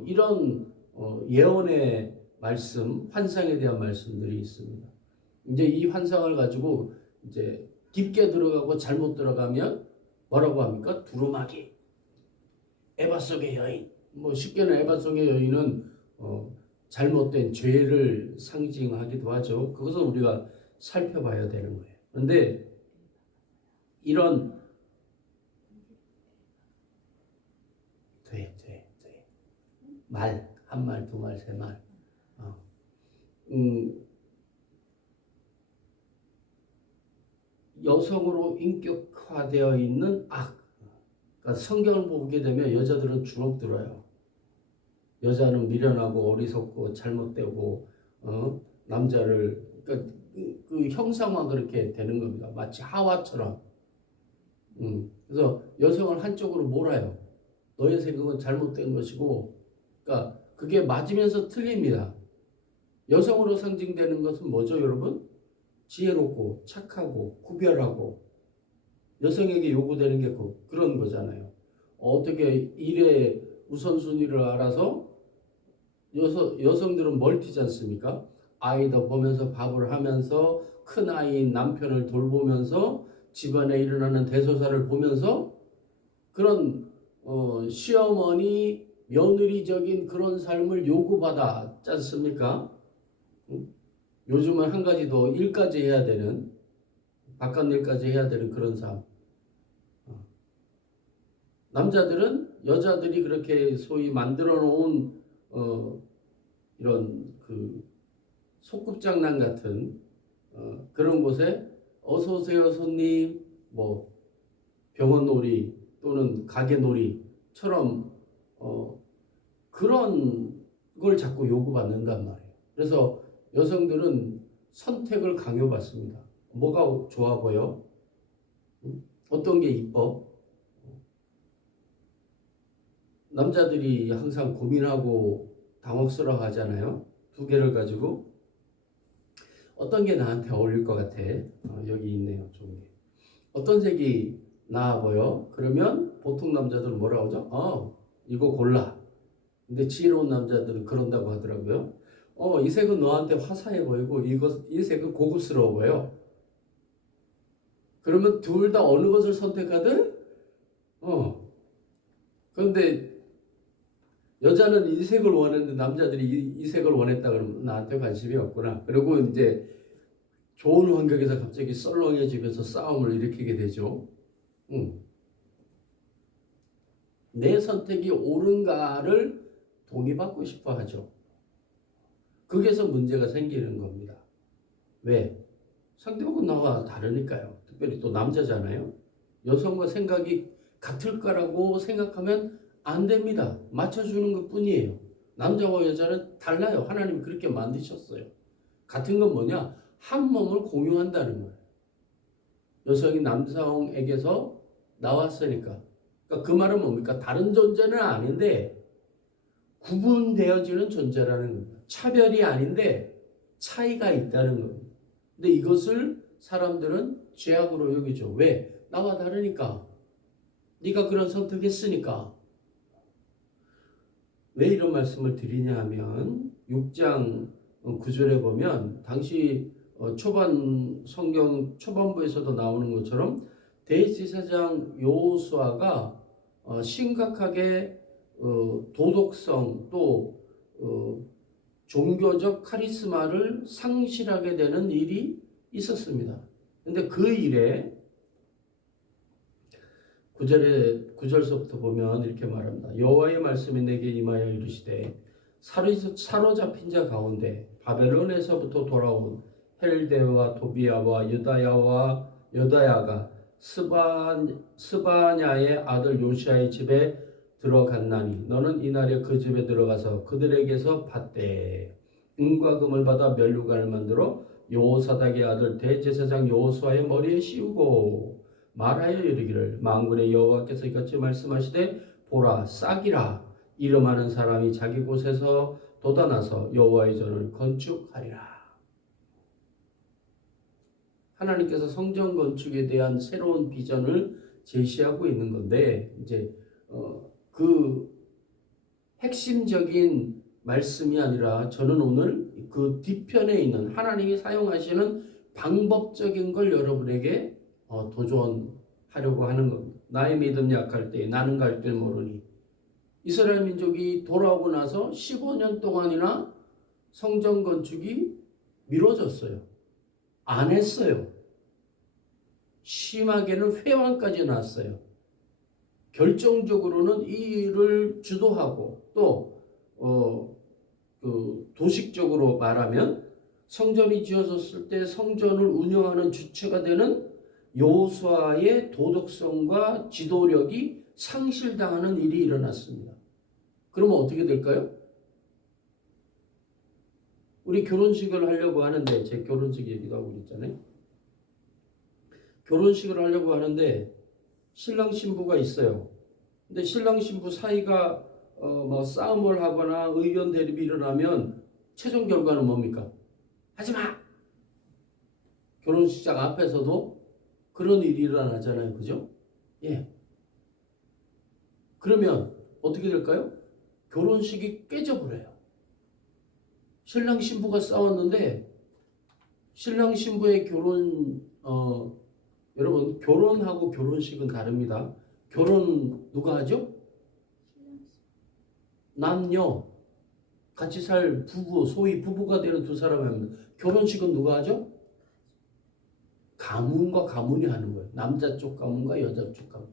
이런 예언의 말씀, 환상에 대한 말씀들이 있습니다. 이제 이 환상을 가지고 이제 깊게 들어가고 잘못 들어가면 뭐라고 합니까? 두루마기, 에바 속의 여인. 뭐 쉽게는 에바 속의 여인은 잘못된 죄를 상징하기도 하죠. 그것은 우리가 살펴봐야 되는 거예요. 그런데 이런 말, 한 말, 두 말, 세 말 여성으로 인격화되어 있는 악. 그러니까 성경을 보게 되면 여자들은 주눅 들어요. 여자는 미련하고 어리석고 잘못되고 남자를 그러니까 그 형상만 그렇게 되는 겁니다. 마치 하와처럼. 그래서 여성을 한쪽으로 몰아요. 너의 생각은 잘못된 것이고, 그러니까 그게 맞으면서 틀립니다. 여성으로 상징되는 것은 뭐죠, 여러분? 지혜롭고 착하고 구별하고 여성에게 요구되는 게 그런 거잖아요. 어떻게 일의 우선순위를 알아서 여성들은 멀티지 않습니까? 아이도 보면서 밥을 하면서 큰 아이인 남편을 돌보면서 집안에 일어나는 대소사를 보면서 그런 시어머니 며느리적인 그런 삶을 요구받았지 않습니까? 요즘은 한 가지 더 일까지 해야 되는 바깥 일까지 해야 되는 그런 삶. 남자들은 여자들이 그렇게 소위 만들어 놓은 이런 그 소꿉장난 같은 그런 곳에 어서 오세요 손님 뭐 병원 놀이 또는 가게 놀이처럼 그런 걸 자꾸 요구받는단 말이에요. 그래서 여성들은 선택을 강요받습니다. 뭐가 좋아 보여? 어떤 게 이뻐? 남자들이 항상 고민하고 당혹스러워 하잖아요. 두 개를 가지고 어떤 게 나한테 어울릴 것 같아? 여기 있네요. 좋은 게. 어떤 색이 나아 보여? 그러면 보통 남자들은 뭐라고 하죠? 이거 골라. 근데 지혜로운 남자들은 그런다고 하더라고요. 이 색은 너한테 화사해 보이고 이 색은 고급스러워 보여. 그러면 둘 다 어느 것을 선택하든 그런데 여자는 이색을 원했는데 남자들이 이색을 원했다 그러면 나한테 관심이 없구나. 그리고 이제 좋은 환경에서 갑자기 썰렁해지면서 싸움을 일으키게 되죠. 내 선택이 옳은가를 동의받고 싶어 하죠. 거기에서 문제가 생기는 겁니다. 왜? 상대방은 나와 다르니까요. 특별히 또 남자잖아요. 여성과 생각이 같을 거라고 생각하면 안 됩니다. 맞춰주는 것 뿐이에요. 남자와 여자는 달라요. 하나님이 그렇게 만드셨어요. 같은 건 뭐냐? 한 몸을 공유한다는 거예요. 여성이 남성에게서 나왔으니까. 그러니까 그 말은 뭡니까? 다른 존재는 아닌데 구분되어지는 존재라는 겁니다. 차별이 아닌데 차이가 있다는 겁니다. 근데 이것을 사람들은 죄악으로 여기죠. 왜? 나와 다르니까. 네가 그런 선택했으니까. 왜 이런 말씀을 드리냐 하면 6장 9절에 보면 당시 초반 성경 초반부에서도 나오는 것처럼 대제사장 여호수아가 심각하게 도덕성 또 종교적 카리스마를 상실하게 되는 일이 있었습니다. 근데 그 일에 9절서부터 보면 이렇게 말합니다. 여호와의 말씀이 내게 임하여 이르시되 사로잡힌 자 가운데 바벨론에서부터 돌아온 헬데와 도비아와 여다야가 스바냐의 아들 요시아의 집에 들어갔나니 너는 이날에 그 집에 들어가서 그들에게서 밭되 은과 금을 받아 면류관을 만들어 여호사닥의 아들 대제사장 여호수아의 머리에 씌우고 말하여 이르기를 만군의 여호와께서 이같이 말씀하시되 보라 싹이라 이름하는 사람이 자기 곳에서 돋아나서 여호와의 전을 건축하리라. 하나님께서 성전 건축에 대한 새로운 비전을 제시하고 있는 건데 이제 그 핵심적인 말씀이 아니라 저는 오늘 그 뒤편에 있는 하나님이 사용하시는 방법적인 걸 여러분에게 도전하려고 하는 겁니다. 나의 믿음 약할 때 나는 갈 줄 모르니 이스라엘 민족이 돌아오고 나서 15년 동안이나 성전 건축이 미뤄졌어요. 안 했어요. 심하게는 회왕까지 났어요. 결정적으로는 이 일을 주도하고 또 도식적으로 말하면 성전이 지어졌을 때 성전을 운영하는 주체가 되는 여호수아의 도덕성과 지도력이 상실당하는 일이 일어났습니다. 그러면 어떻게 될까요? 우리 결혼식을 하려고 하는데 제 결혼식 얘기도 하고 있잖아요. 결혼식을 하려고 하는데 신랑 신부가 있어요. 근데 신랑 신부 사이가 싸움을 하거나 의견 대립이 일어나면 최종 결과는 뭡니까? 하지마! 결혼식장 앞에서도 그런 일이 일어나잖아요. 그죠? 예. 그러면 어떻게 될까요? 결혼식이 깨져버려요. 신랑 신부가 싸웠는데 신랑 신부의 여러분 결혼하고 결혼식은 다릅니다. 결혼 누가 하죠? 남녀 같이 살 부부 소위 부부가 되는 두 사람이 합니다. 결혼식은 누가 하죠? 가문과 가문이 하는 거예요. 남자 쪽 가문과 여자 쪽 가문.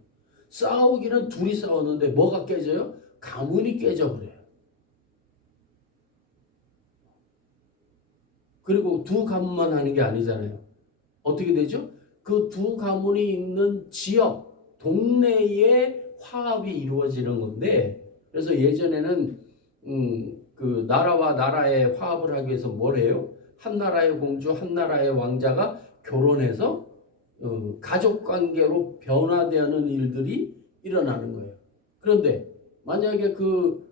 싸우기는 둘이 싸웠는데 뭐가 깨져요? 가문이 깨져버려요. 그리고 두 가문만 하는 게 아니잖아요. 어떻게 되죠? 그 두 가문이 있는 지역, 동네에 화합이 이루어지는 건데 그래서 예전에는 그 나라와 나라의 화합을 하기 위해서 뭘 해요? 한 나라의 공주, 한 나라의 왕자가 결혼해서 가족 관계로 변화되는 일들이 일어나는 거예요. 그런데 만약에 그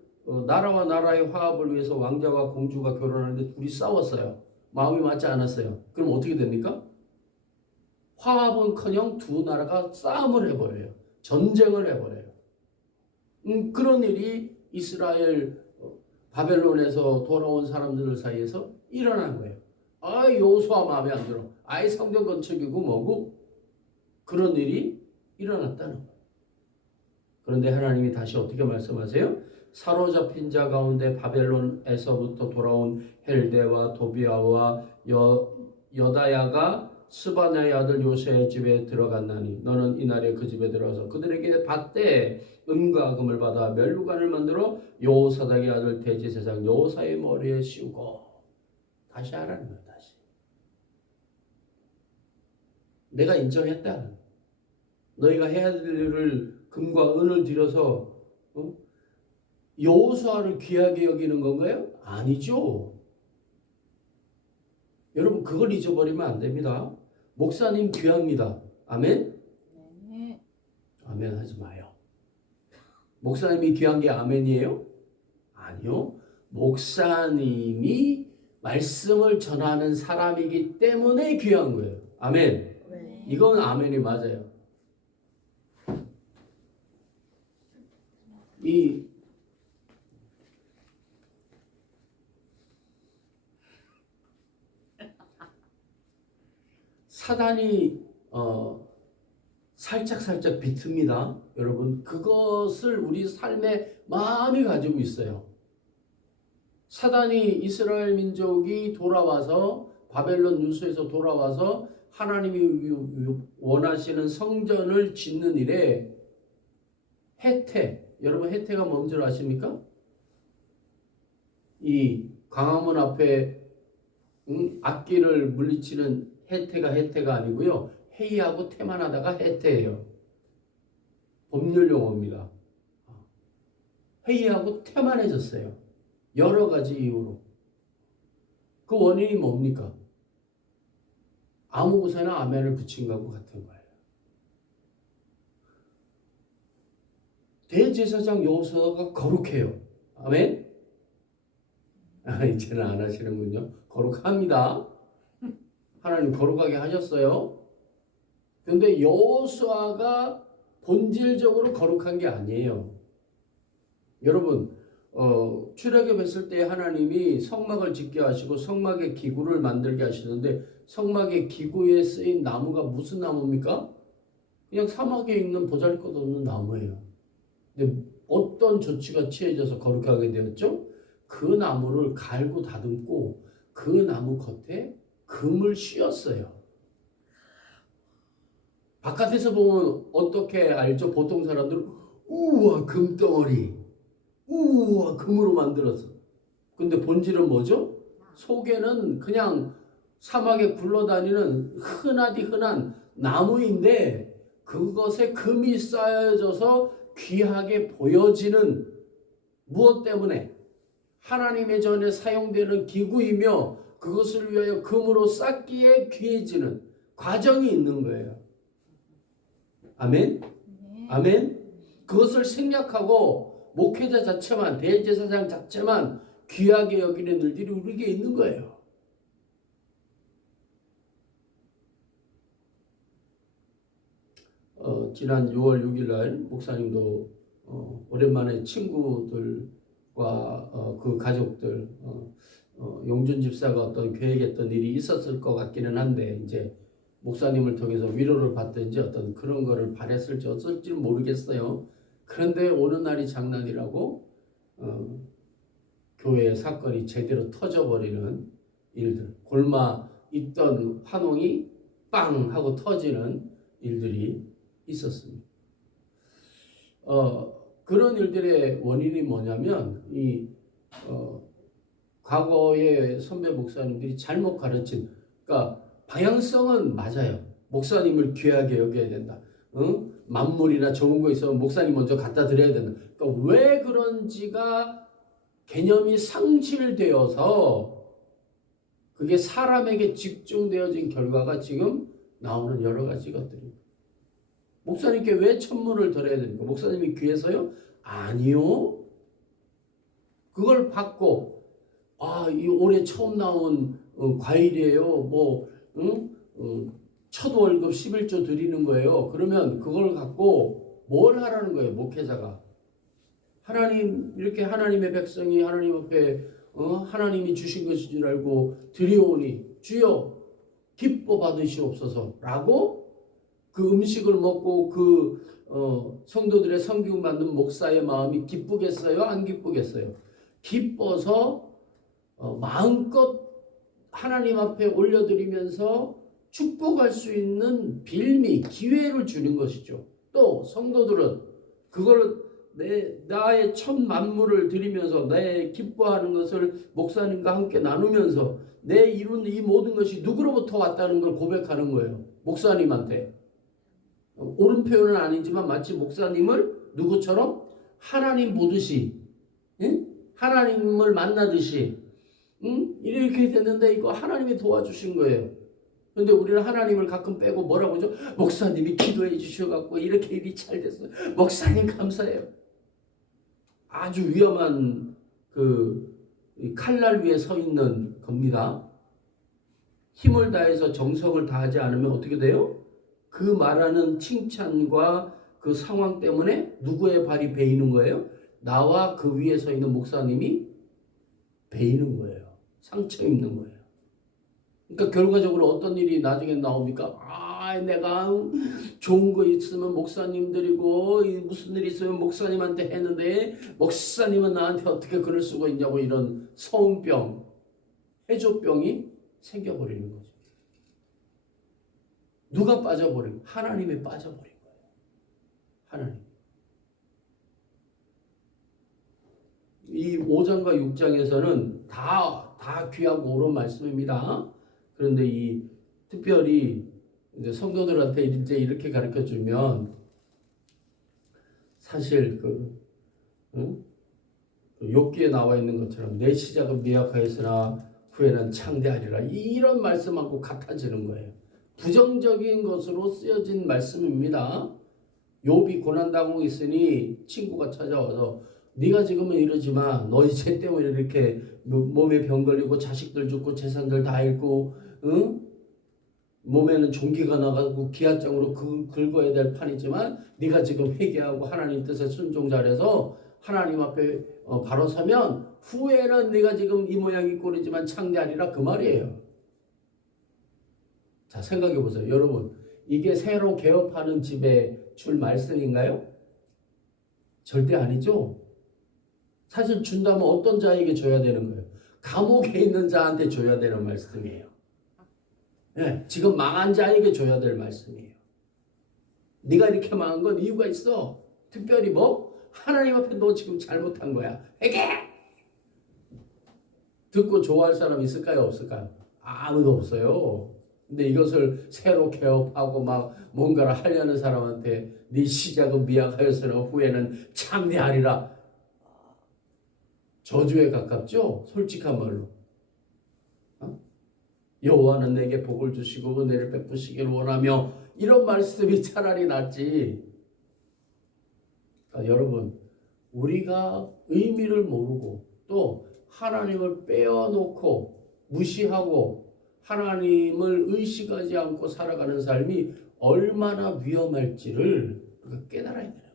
나라와 나라의 화합을 위해서 왕자와 공주가 결혼하는데 둘이 싸웠어요. 마음이 맞지 않았어요. 그럼 어떻게 됩니까? 화합은커녕 두 나라가 싸움을 해버려요. 전쟁을 해버려요. 그런 일이 이스라엘 바벨론에서 돌아온 사람들 사이에서 일어난 거예요. 여호수아 마음에 안 들어. 성전 건축이고 뭐고 그런 일이 일어났다는 거예요. 그런데 하나님이 다시 어떻게 말씀하세요? 사로잡힌 자 가운데 바벨론에서부터 돌아온 헬데와 도비아와 여다야가 스바냐의 아들 요새의 집에 들어갔나니 너는 이날에 그 집에 들어가서 그들에게 밭에 은과 금을 받아 멸루관을 만들어 여호사닥의 아들 대제사장 여호사의 머리에 씌우고. 다시 하라는 거야. 다시 내가 인정했다. 너희가 해야 될 일을 금과 은을 들여서 여호수아를 귀하게 여기는 건가요? 아니죠. 여러분 그걸 잊어버리면 안 됩니다. 목사님 귀합니다. 아멘? 네. 아멘 하지 마요. 목사님이 귀한 게 아멘이에요? 아니요. 목사님이 말씀을 전하는 사람이기 때문에 귀한 거예요. 아멘. 네. 이건 아멘이 맞아요. 이 사단이 살짝 비틉니다. 여러분 그것을 우리 삶에 많이 가지고 있어요. 사단이 이스라엘 민족이 돌아와서 바벨론 유수에서 돌아와서 하나님이 원하시는 성전을 짓는 일에 여러분 해태가 뭔 줄 아십니까? 이 광화문 앞에 악기를 물리치는 해태가 아니고요. 회의하고 태만하다가 해태예요. 법률 용어입니다. 회의하고 태만해졌어요. 여러 가지 이유로. 그 원인이 뭡니까? 아무 곳에나 아멘을 붙인 것과 같은 거예요. 대제사장 여호수아가 거룩해요. 아멘? 이제는 안 하시는군요. 거룩합니다. 하나님 거룩하게 하셨어요. 그런데 여호수아가 본질적으로 거룩한 게 아니에요. 여러분 출애굽했을 때 하나님이 성막을 짓게 하시고 성막의 기구를 만들게 하시는데 성막의 기구에 쓰인 나무가 무슨 나무입니까? 그냥 사막에 있는 보잘것없는 나무예요. 근데 어떤 조치가 취해져서 거룩하게 되었죠? 그 나무를 갈고 다듬고 그 나무 겉에 금을 씌웠어요. 바깥에서 보면 어떻게 알죠? 보통 사람들은 우와 금덩어리, 우와 금으로 만들었어. 근데 본질은 뭐죠? 속에는 그냥 사막에 굴러다니는 흔한 나무인데 그것에 금이 쌓여져서 귀하게 보여지는, 무엇 때문에? 하나님의 전에 사용되는 기구이며 그것을 위하여 금으로 쌓기에 귀해지는 과정이 있는 거예요. 아멘? 아멘? 그것을 생략하고 목회자 자체만, 대제사장 자체만 귀하게 여기는 일들이 우리에게 있는 거예요. 지난 6월 6일 날 목사님도 오랜만에 친구들과 그 가족들, 용준 집사가 어떤 계획했던 일이 있었을 것 같기는 한데 이제 목사님을 통해서 위로를 받든지 어떤 그런 거를 바랬을지 어쩔지는 모르겠어요. 그런데 오는 날이 장난이라고 교회의 사건이 제대로 터져버리는 일들, 골마 있던 환웅이 빵 하고 터지는 일들이 있었습니다. 그런 일들의 원인이 뭐냐면 과거의 선배 목사님들이 잘못 가르친, 그러니까 방향성은 맞아요. 목사님을 귀하게 여겨야 된다. 만물이나 좋은 거 있으면 목사님 먼저 갖다 드려야 된다. 그러니까 왜 그런지가 개념이 상실되어서 그게 사람에게 집중되어진 결과가 지금 나오는 여러 가지 것들입니다. 목사님께 왜 천문을 드려야 됩니까? 목사님이 귀해서요? 아니요. 그걸 받고 이 올해 처음 나온 과일이에요. 첫 월급 11조 드리는 거예요. 그러면 그걸 갖고 뭘 하라는 거예요, 목회자가? 하나님, 이렇게 하나님의 백성이 하나님 앞에 하나님이 주신 것인 줄 알고 드려오니 주여 기뻐 받으시옵소서 라고 그 음식을 먹고 그 성도들의 섬김 받는 목사의 마음이 기쁘겠어요? 안 기쁘겠어요? 기뻐서 마음껏 하나님 앞에 올려드리면서 축복할 수 있는 빌미, 기회를 주는 것이죠. 또 성도들은 그걸 나의 첫 만물을 드리면서 내 기뻐하는 것을 목사님과 함께 나누면서 내 이룬 이 모든 것이 누구로부터 왔다는 걸 고백하는 거예요. 목사님한테. 옳은 표현은 아니지만 마치 목사님을 누구처럼 하나님 보듯이, 응? 하나님을 만나듯이, 응? 이렇게 됐는데 이거 하나님이 도와주신 거예요. 근데 우리는 하나님을 가끔 빼고 뭐라고 하죠? 목사님이 기도해 주셔갖고 이렇게 일이 잘 됐어요. 목사님 감사해요. 아주 위험한 칼날 위에 서 있는 겁니다. 힘을 다해서 정성을 다하지 않으면 어떻게 돼요? 그 말하는 칭찬과 그 상황 때문에 누구의 발이 베이는 거예요? 나와 그 위에 서 있는 목사님이 베이는 거예요. 상처 입는 거예요. 그러니까 결과적으로 어떤 일이 나중에 나옵니까? 내가 좋은 거 있으면 목사님 드리고 무슨 일 있으면 목사님한테 했는데 목사님은 나한테 어떻게 그럴 수가 있냐고 이런 서운병, 해조병이 생겨버리는 거죠. 누가 빠져버린? 하나님이 빠져버린 거예요. 하나님. 이 5장과 6장에서는 다 귀하고 옳은 말씀입니다. 그런데 이 특별히 이제 성도들한테 이제 이렇게 가르쳐 주면 사실 욥기에 나와 있는 것처럼 내 시작은 미약하였으나 후에는 창대하리라 이런 말씀하고 같아지는 거예요. 부정적인 것으로 쓰여진 말씀입니다. 욥이 고난당하고 있으니 친구가 찾아와서 네가 지금은 이러지만 너희 죄 때문에 이렇게 몸에 병 걸리고 자식들 죽고 재산들 다 잃고 응? 몸에는 종기가 나가고 기아장으로 긁어야 될 판이지만 네가 지금 회개하고 하나님 뜻에 순종 잘해서 하나님 앞에 바로 서면 후에는 네가 지금 이 모양 이 꼴이지만 창대하리라 그 말이에요. 자, 생각해 보세요. 여러분, 이게 새로 개업하는 집에 줄 말씀인가요? 절대 아니죠. 사실 준다면 어떤 자에게 줘야 되는 거예요? 감옥에 있는 자한테 줘야 되는 말씀이에요. 네, 지금 망한 자에게 줘야 될 말씀이에요. 네가 이렇게 망한 건 이유가 있어. 특별히 뭐? 하나님 앞에 너 지금 잘못한 거야. 회개! 듣고 좋아할 사람 있을까요? 없을까요? 아무도 없어요. 근데 이것을 새로 개업하고 막 뭔가를 하려는 사람한테 네 시작은 미약하였으나 후에는 창대하리라. 저주에 가깝죠? 솔직한 말로. 여호와는 내게 복을 주시고 은혜를 베푸시길 원하며 이런 말씀이 차라리 낫지. 그러니까 여러분, 우리가 의미를 모르고 또 하나님을 빼어놓고 무시하고 하나님을 의식하지 않고 살아가는 삶이 얼마나 위험할지를 깨달아야 돼요.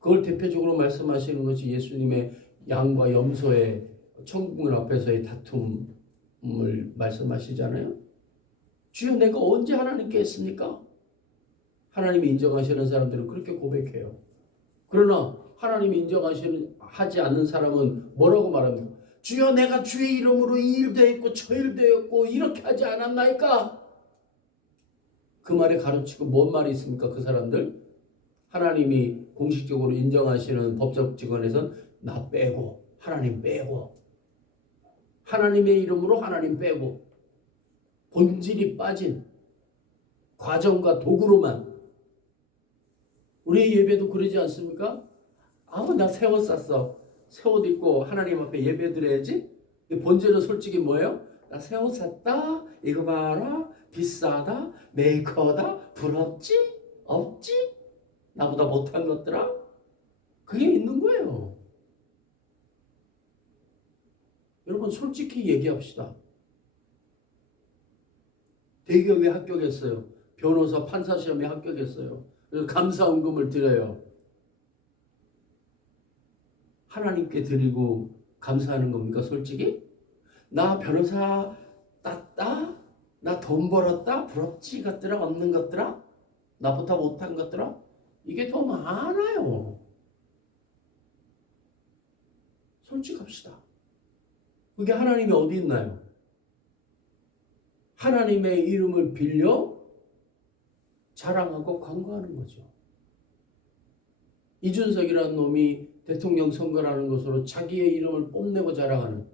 그걸 대표적으로 말씀하시는 것이 예수님의 양과 염소의 천국문 앞에서의 다툼을 말씀하시잖아요. 주여 내가 언제 하나님께 했습니까? 하나님이 인정하시는 사람들은 그렇게 고백해요. 그러나 하나님이 인정하지 않는 사람은 뭐라고 말합니까? 주여 내가 주의 이름으로 이 일도 했고 저 일도 했고 이렇게 하지 않았나이까? 그 말에 가르치고 뭔 말이 있습니까? 그 사람들? 하나님이 공식적으로 인정하시는 법적 직원에선 나 빼고 하나님 빼고 하나님의 이름으로 하나님 빼고 본질이 빠진 과정과 도구로만 우리의 예배도 그러지 않습니까? 나 새 옷 샀어. 새 옷 입고 하나님 앞에 예배 드려야지. 본질은 솔직히 뭐예요? 나 새 옷 샀다. 이거 봐라. 비싸다. 메이커다. 부럽지? 없지? 나보다 못한 것들아? 그게 있는 거예요. 여러분 솔직히 얘기합시다. 대기업에 합격했어요. 변호사 판사 시험에 합격했어요. 그래서 감사원금을 드려요. 하나님께 드리고 감사하는 겁니까 솔직히? 나 변호사 땄다? 나 돈 벌었다? 부럽지 것들아? 없는 것들아? 나보다 못한 것들아? 이게 더 많아요. 솔직합시다. 그게 하나님이 어디 있나요? 하나님의 이름을 빌려 자랑하고 광고하는 거죠. 이준석이라는 놈이 대통령 선거라는 것으로 자기의 이름을 뽐내고 자랑하는,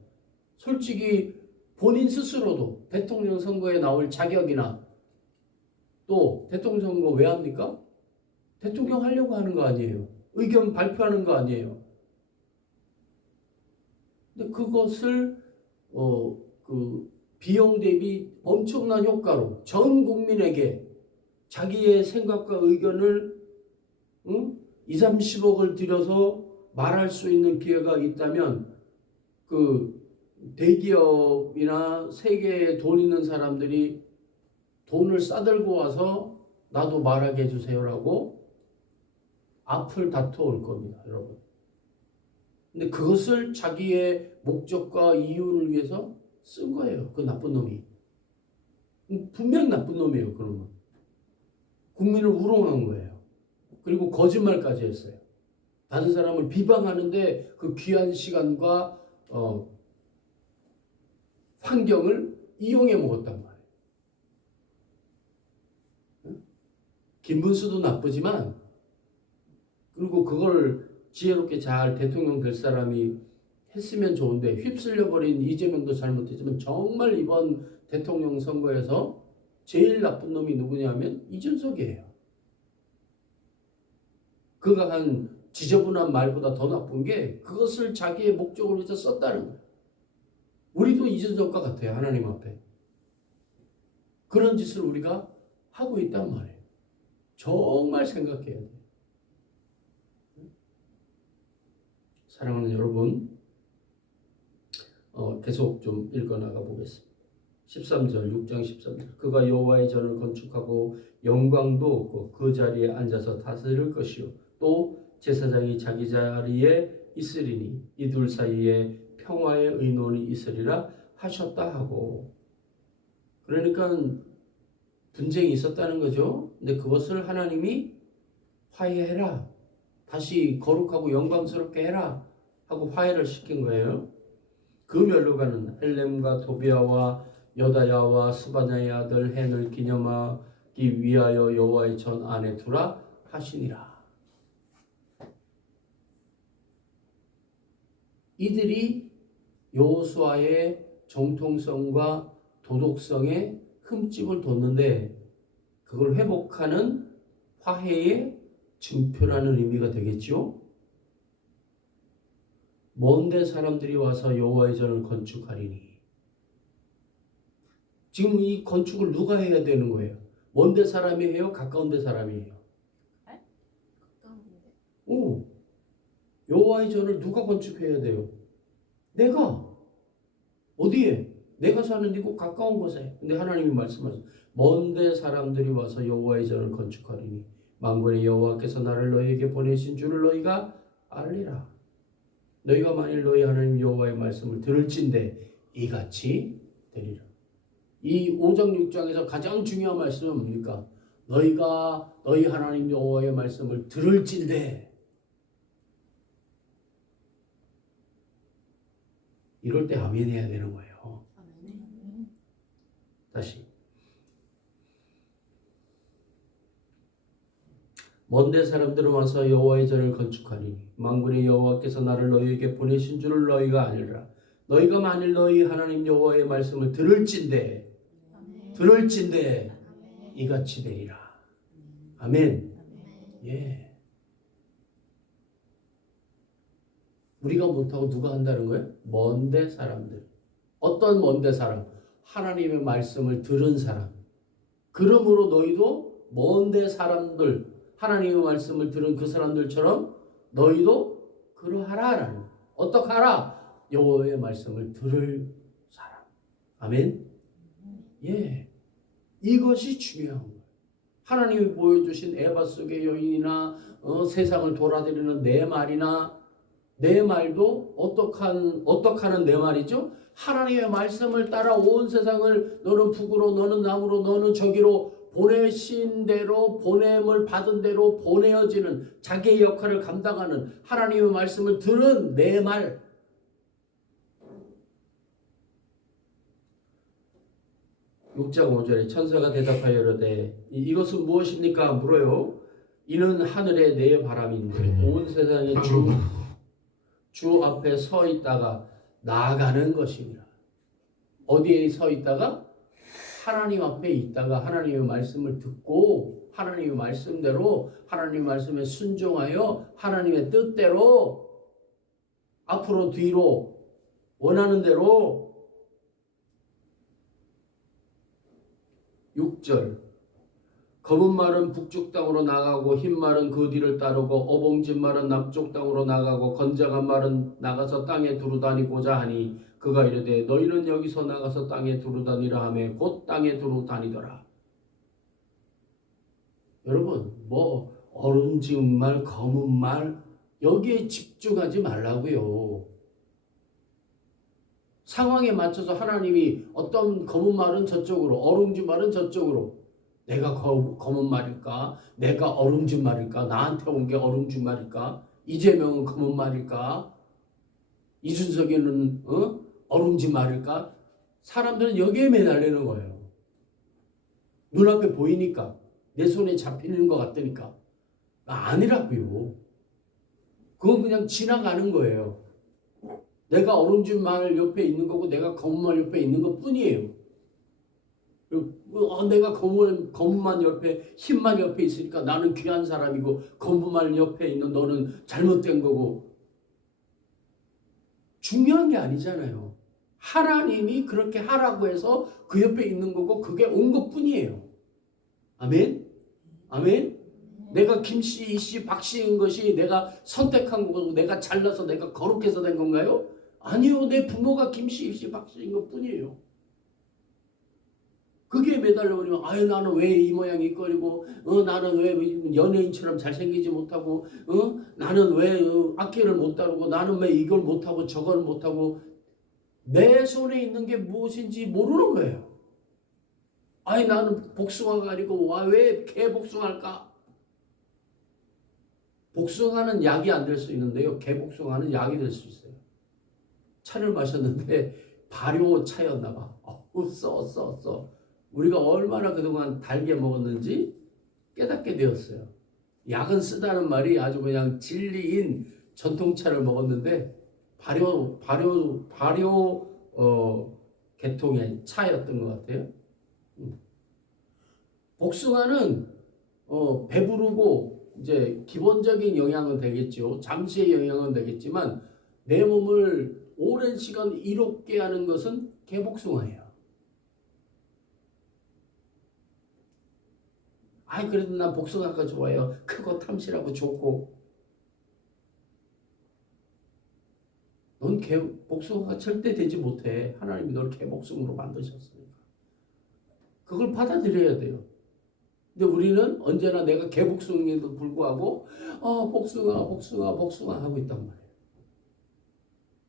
솔직히 본인 스스로도 대통령 선거에 나올 자격이나 또 대통령 선거 왜 합니까? 대통령 하려고 하는 거 아니에요. 의견 발표하는 거 아니에요. 근데 그것을 그 비용 대비 엄청난 효과로 전 국민에게 자기의 생각과 의견을 2, 30억을 들여서 말할 수 있는 기회가 있다면 그 대기업이나 세계에 돈 있는 사람들이 돈을 싸들고 와서 나도 말하게 해주세요라고 앞을 다퉈올 겁니다, 여러분. 근데 그것을 자기의 목적과 이윤을 위해서 쓴 거예요, 그 나쁜 놈이. 분명히 나쁜 놈이에요, 그러면. 국민을 우롱한 거예요. 그리고 거짓말까지 했어요. 다른 사람을 비방하는데 그 귀한 시간과 환경을 이용해 먹었단 말이에요. 김문수도 나쁘지만, 그리고 그걸 지혜롭게 잘 대통령 될 사람이 했으면 좋은데 휩쓸려버린 이재명도 잘못했지만, 정말 이번 대통령 선거에서 제일 나쁜 놈이 누구냐면 이준석이에요. 그가 한 지저분한 말보다 더 나쁜 게 그것을 자기의 목적을 위해서 썼다는 거예요. 우리도 이준석과 같아요, 하나님 앞에. 그런 짓을 우리가 하고 있단 말이에요. 정말 생각해야 돼요. 사랑하는 여러분, 계속 좀 읽어나가 보겠습니다. 13절, 6장 13절. 그가 여호와의 전을 건축하고 영광도 없고 그 자리에 앉아서 다스릴 것이요, 또 제사장이 자기 자리에 있으리니 이 둘 사이에 평화의 의논이 있으리라 하셨다 하고. 그러니까 분쟁이 있었다는 거죠. 근데 그것을 하나님이 화해해라, 다시 거룩하고 영광스럽게 해라 하고 화해를 시킨 거예요. 그 면류관은 헬렘과 도비아와 여다야와 스바냐의 아들 헨을 기념하기 위하여 여호와의 전 안에 두라 하시니라. 이들이 여호수아의 정통성과 도덕성에 흠집을 뒀는데 그걸 회복하는 화해의 증표라는 의미가 되겠죠. 먼데 사람들이 와서 여호와의 전을 건축하리니. 지금 이 건축을 누가 해야 되는 거예요? 먼데 사람이 해요? 가까운 데 사람이 해요? 오, 여호와의 전을 누가 건축해야 돼요? 내가. 어디에? 내가 사는 이곳 가까운 곳에. 근데 하나님이 말씀하세요. 먼데 사람들이 와서 여호와의 전을 건축하리니 만군의 여호와께서 나를 너희에게 보내신 줄을 너희가 알리라. 너희가 만일 너희 하나님 여호와의 말씀을 들을진대 이같이 되리라. 이 5장 6장에서 가장 중요한 말씀은 뭡니까? 너희가 너희 하나님 여호와의 말씀을 들을진대. 이럴 때 아멘 해야 되는 거예요. 다시. 먼데 사람들은 와서 여호와의 전을 건축하니 만군의 여호와께서 나를 너희에게 보내신 줄을 너희가 아니라. 너희가 만일 너희 하나님 여호와의 말씀을 들을진대 이같이 되리라. 아멘. 예. 우리가 못하고 누가 한다는 거예요? 먼데 사람들. 어떤 먼데 사람? 하나님의 말씀을 들은 사람. 그러므로 너희도 먼데 사람들, 하나님의 말씀을 들은 그 사람들처럼 너희도 그러하라라는. 어떻게 하라? 여호와의 말씀을 들을 사람. 아멘. 예, 이것이 중요한 거예요. 하나님이 보여주신 에바 속의 여인이나 세상을 돌아다니는 내 말이나 내 말도 어떡하는 내 말이죠? 하나님의 말씀을 따라 온 세상을 너는 북으로, 너는 남으로, 너는 저기로 보내신 대로 보냄을 받은 대로 보내어지는 자기의 역할을 감당하는 하나님의 말씀을 들은 내 말. 6장 5절에 천사가 대답하여 이르되 이것은 무엇입니까? 물어요. 이는 하늘의 내 바람인데 온 세상에 땅으로 나가고 주 앞에 서 있다가 나아가는 것이니라. 어디에 서 있다가? 하나님 앞에 있다가 하나님의 말씀을 듣고 하나님의 말씀대로 하나님의 말씀에 순종하여 하나님의 뜻대로 앞으로 뒤로 원하는 대로. 6절 검은 말은 북쪽 땅으로 나가고 흰 말은 그 뒤를 따르고 어봉진 말은 남쪽 땅으로 나가고 건장한 말은 나가서 땅에 두루다니고자 하니 그가 이르되 너희는 여기서 나가서 땅에 두루다니라 하며 곧 땅에 두루다니더라. 여러분 뭐 어른지은 말 검은 말 여기에 집중하지 말라고요. 상황에 맞춰서 하나님이 어떤 검은 말은 저쪽으로 어룽진 말은 저쪽으로 내가 검은 말일까? 내가 어룽진 말일까? 나한테 온 게 어룽진 말일까? 이재명은 검은 말일까? 이준석이는 어룽진 말일까? 사람들은 여기에 매달리는 거예요. 눈앞에 보이니까 내 손에 잡히는 것 같으니까. 아니라고요. 그건 그냥 지나가는 거예요. 내가 어른진 말 옆에 있는 거고 내가 검은 말 옆에 있는 것 뿐이에요. 내가 검은만 옆에 흰만 옆에 있으니까 나는 귀한 사람이고 검은 말 옆에 있는 너는 잘못된 거고. 중요한 게 아니잖아요. 하나님이 그렇게 하라고 해서 그 옆에 있는 거고 그게 온 것 뿐이에요. 아멘? 아멘? 내가 김씨, 이씨, 박씨인 것이 내가 선택한 거고 내가 잘나서 내가 거룩해서 된 건가요? 아니요. 내 부모가 김씨, 이씨, 박씨인 것 뿐이에요. 그게 매달려 버리면 아유 나는 왜 이 모양 이 꼴이고 나는 왜 연예인처럼 잘생기지 못하고 나는 왜 악기를 못 다루고 나는 왜 이걸 못하고 저걸 못하고 내 손에 있는 게 무엇인지 모르는 거예요. 아니 나는 복숭아가 아니고 왜 개 복숭아일까? 복숭아는 약이 안 될 수 있는데요. 개 복숭아는 약이 될 수 있어요. 차를 마셨는데 발효차였나 봐. 써. 우리가 얼마나 그동안 달게 먹었는지 깨닫게 되었어요. 약은 쓰다는 말이 아주 그냥 진리인 전통차를 먹었는데 발효 계통의 차였던 것 같아요. 복숭아는 배부르고 이제 기본적인 영양은 되겠죠. 잠시의 영양은 되겠지만 내 몸을 오랜 시간 이롭게 하는 것은 개복숭아예요. 아이 그래도 난 복숭아가 좋아요. 크고 탐실하고 좋고. 넌 복숭아가 절대 되지 못해. 하나님이 너를 개복숭아로 만드셨으니까. 그걸 받아들여야 돼요. 근데 우리는 언제나 내가 개복숭아에도 불구하고 복숭아 하고 있단 말이에요.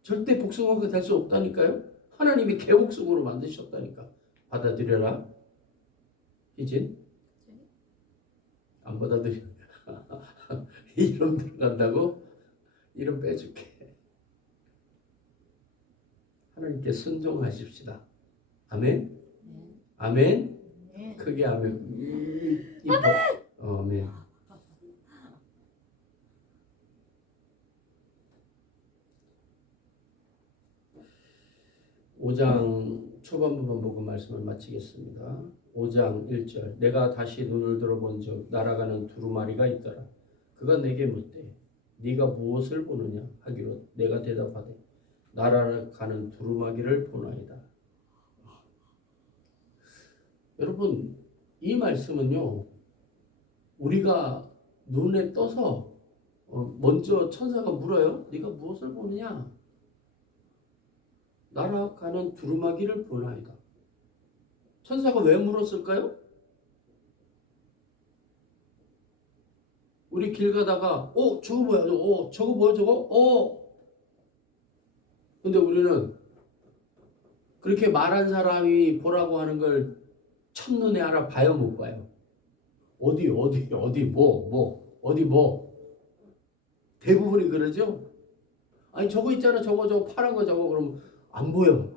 절대 복숭아가 될 수 없다니까요. 하나님이 개복숭아로 만드셨다니까. 받아들여라. 희진? 안 받아들여. 이름 들어간다고? 이름 빼줄게. 하나님께 순종하십시다. 아멘? 아멘? 크게 아멘. 아멘. 5장 초반부만 보고 말씀을 마치겠습니다. 5장 1절 내가 다시 눈을 들어본즉 날아가는 두루마리가 있더라. 그가 내게 묻되 네가 무엇을 보느냐 하기로 내가 대답하되 날아가는 두루마기를 보나이다. 여러분 이 말씀은요 우리가 눈에 떠서 먼저 천사가 물어요. 네가 무엇을 보느냐? 날아가는 두루마기를 보나이다. 천사가 왜 물었을까요? 우리 길 가다가 저거 뭐야? 저거 뭐야 저거? 근데 우리는 그렇게 말한 사람이 보라고 하는 걸 첫눈에 알아봐요, 못 봐요? 어디 뭐. 대부분이 그러죠? 아니, 저거 있잖아, 저거 파란 거 저거, 그러면 안 보여.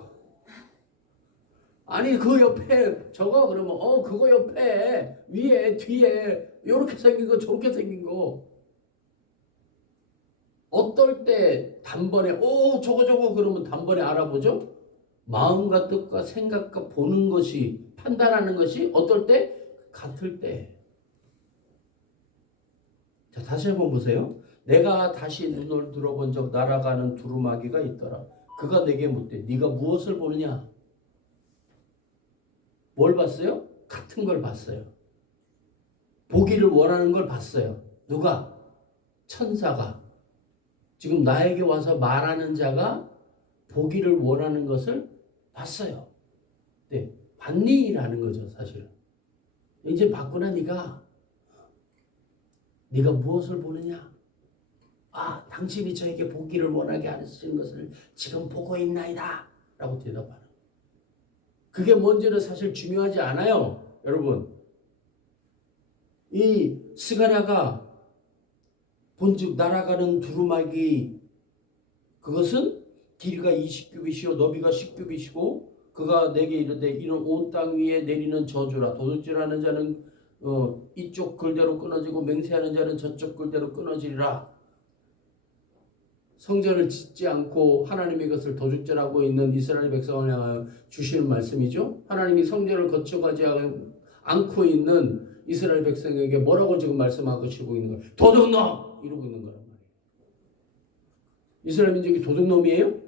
아니, 그 옆에 저거 그러면 그거 옆에 위에 뒤에 요렇게 생긴 거 저렇게 생긴 거. 어떨 때 단번에 저거 그러면 단번에 알아보죠? 마음과 뜻과 생각과 보는 것이, 판단하는 것이 어떨 때? 같을 때. 자, 다시 한번 보세요. 내가 다시 눈을 들어본 적 날아가는 두루마기가 있더라. 그가 내게 묻되 네가 무엇을 보느냐? 뭘 봤어요? 같은 걸 봤어요. 보기를 원하는 걸 봤어요. 누가? 천사가. 지금 나에게 와서 말하는 자가 보기를 원하는 것을 봤어요. 네, 봤니라는 거죠, 사실은. 이제 봤구나, 네가 무엇을 보느냐? 당신이 저에게 보기를 원하게 하시는 것을 지금 보고 있나이다 라고 대답하는. 그게 뭔지는 사실 중요하지 않아요, 여러분. 이 스가랴가 본즉 날아가는 두루마기, 그것은 길이가 20규빗이요 너비가 10규빗이고 그가 내게 이르되 이는 온 땅 위에 내리는 저주라. 도둑질하는 자는 이쪽 글대로 끊어지고 맹세하는 자는 저쪽 글대로 끊어지리라. 성전을 짓지 않고 하나님의 것을 도둑질하고 있는 이스라엘 백성을 향하여 주시는 말씀이죠. 하나님이 성전을 거쳐가지 않고 있는 이스라엘 백성에게 뭐라고 지금 말씀하고 있는 거예요? 도둑놈! 이러고 있는 거란 말이에요. 이스라엘 민족이 도둑놈이에요?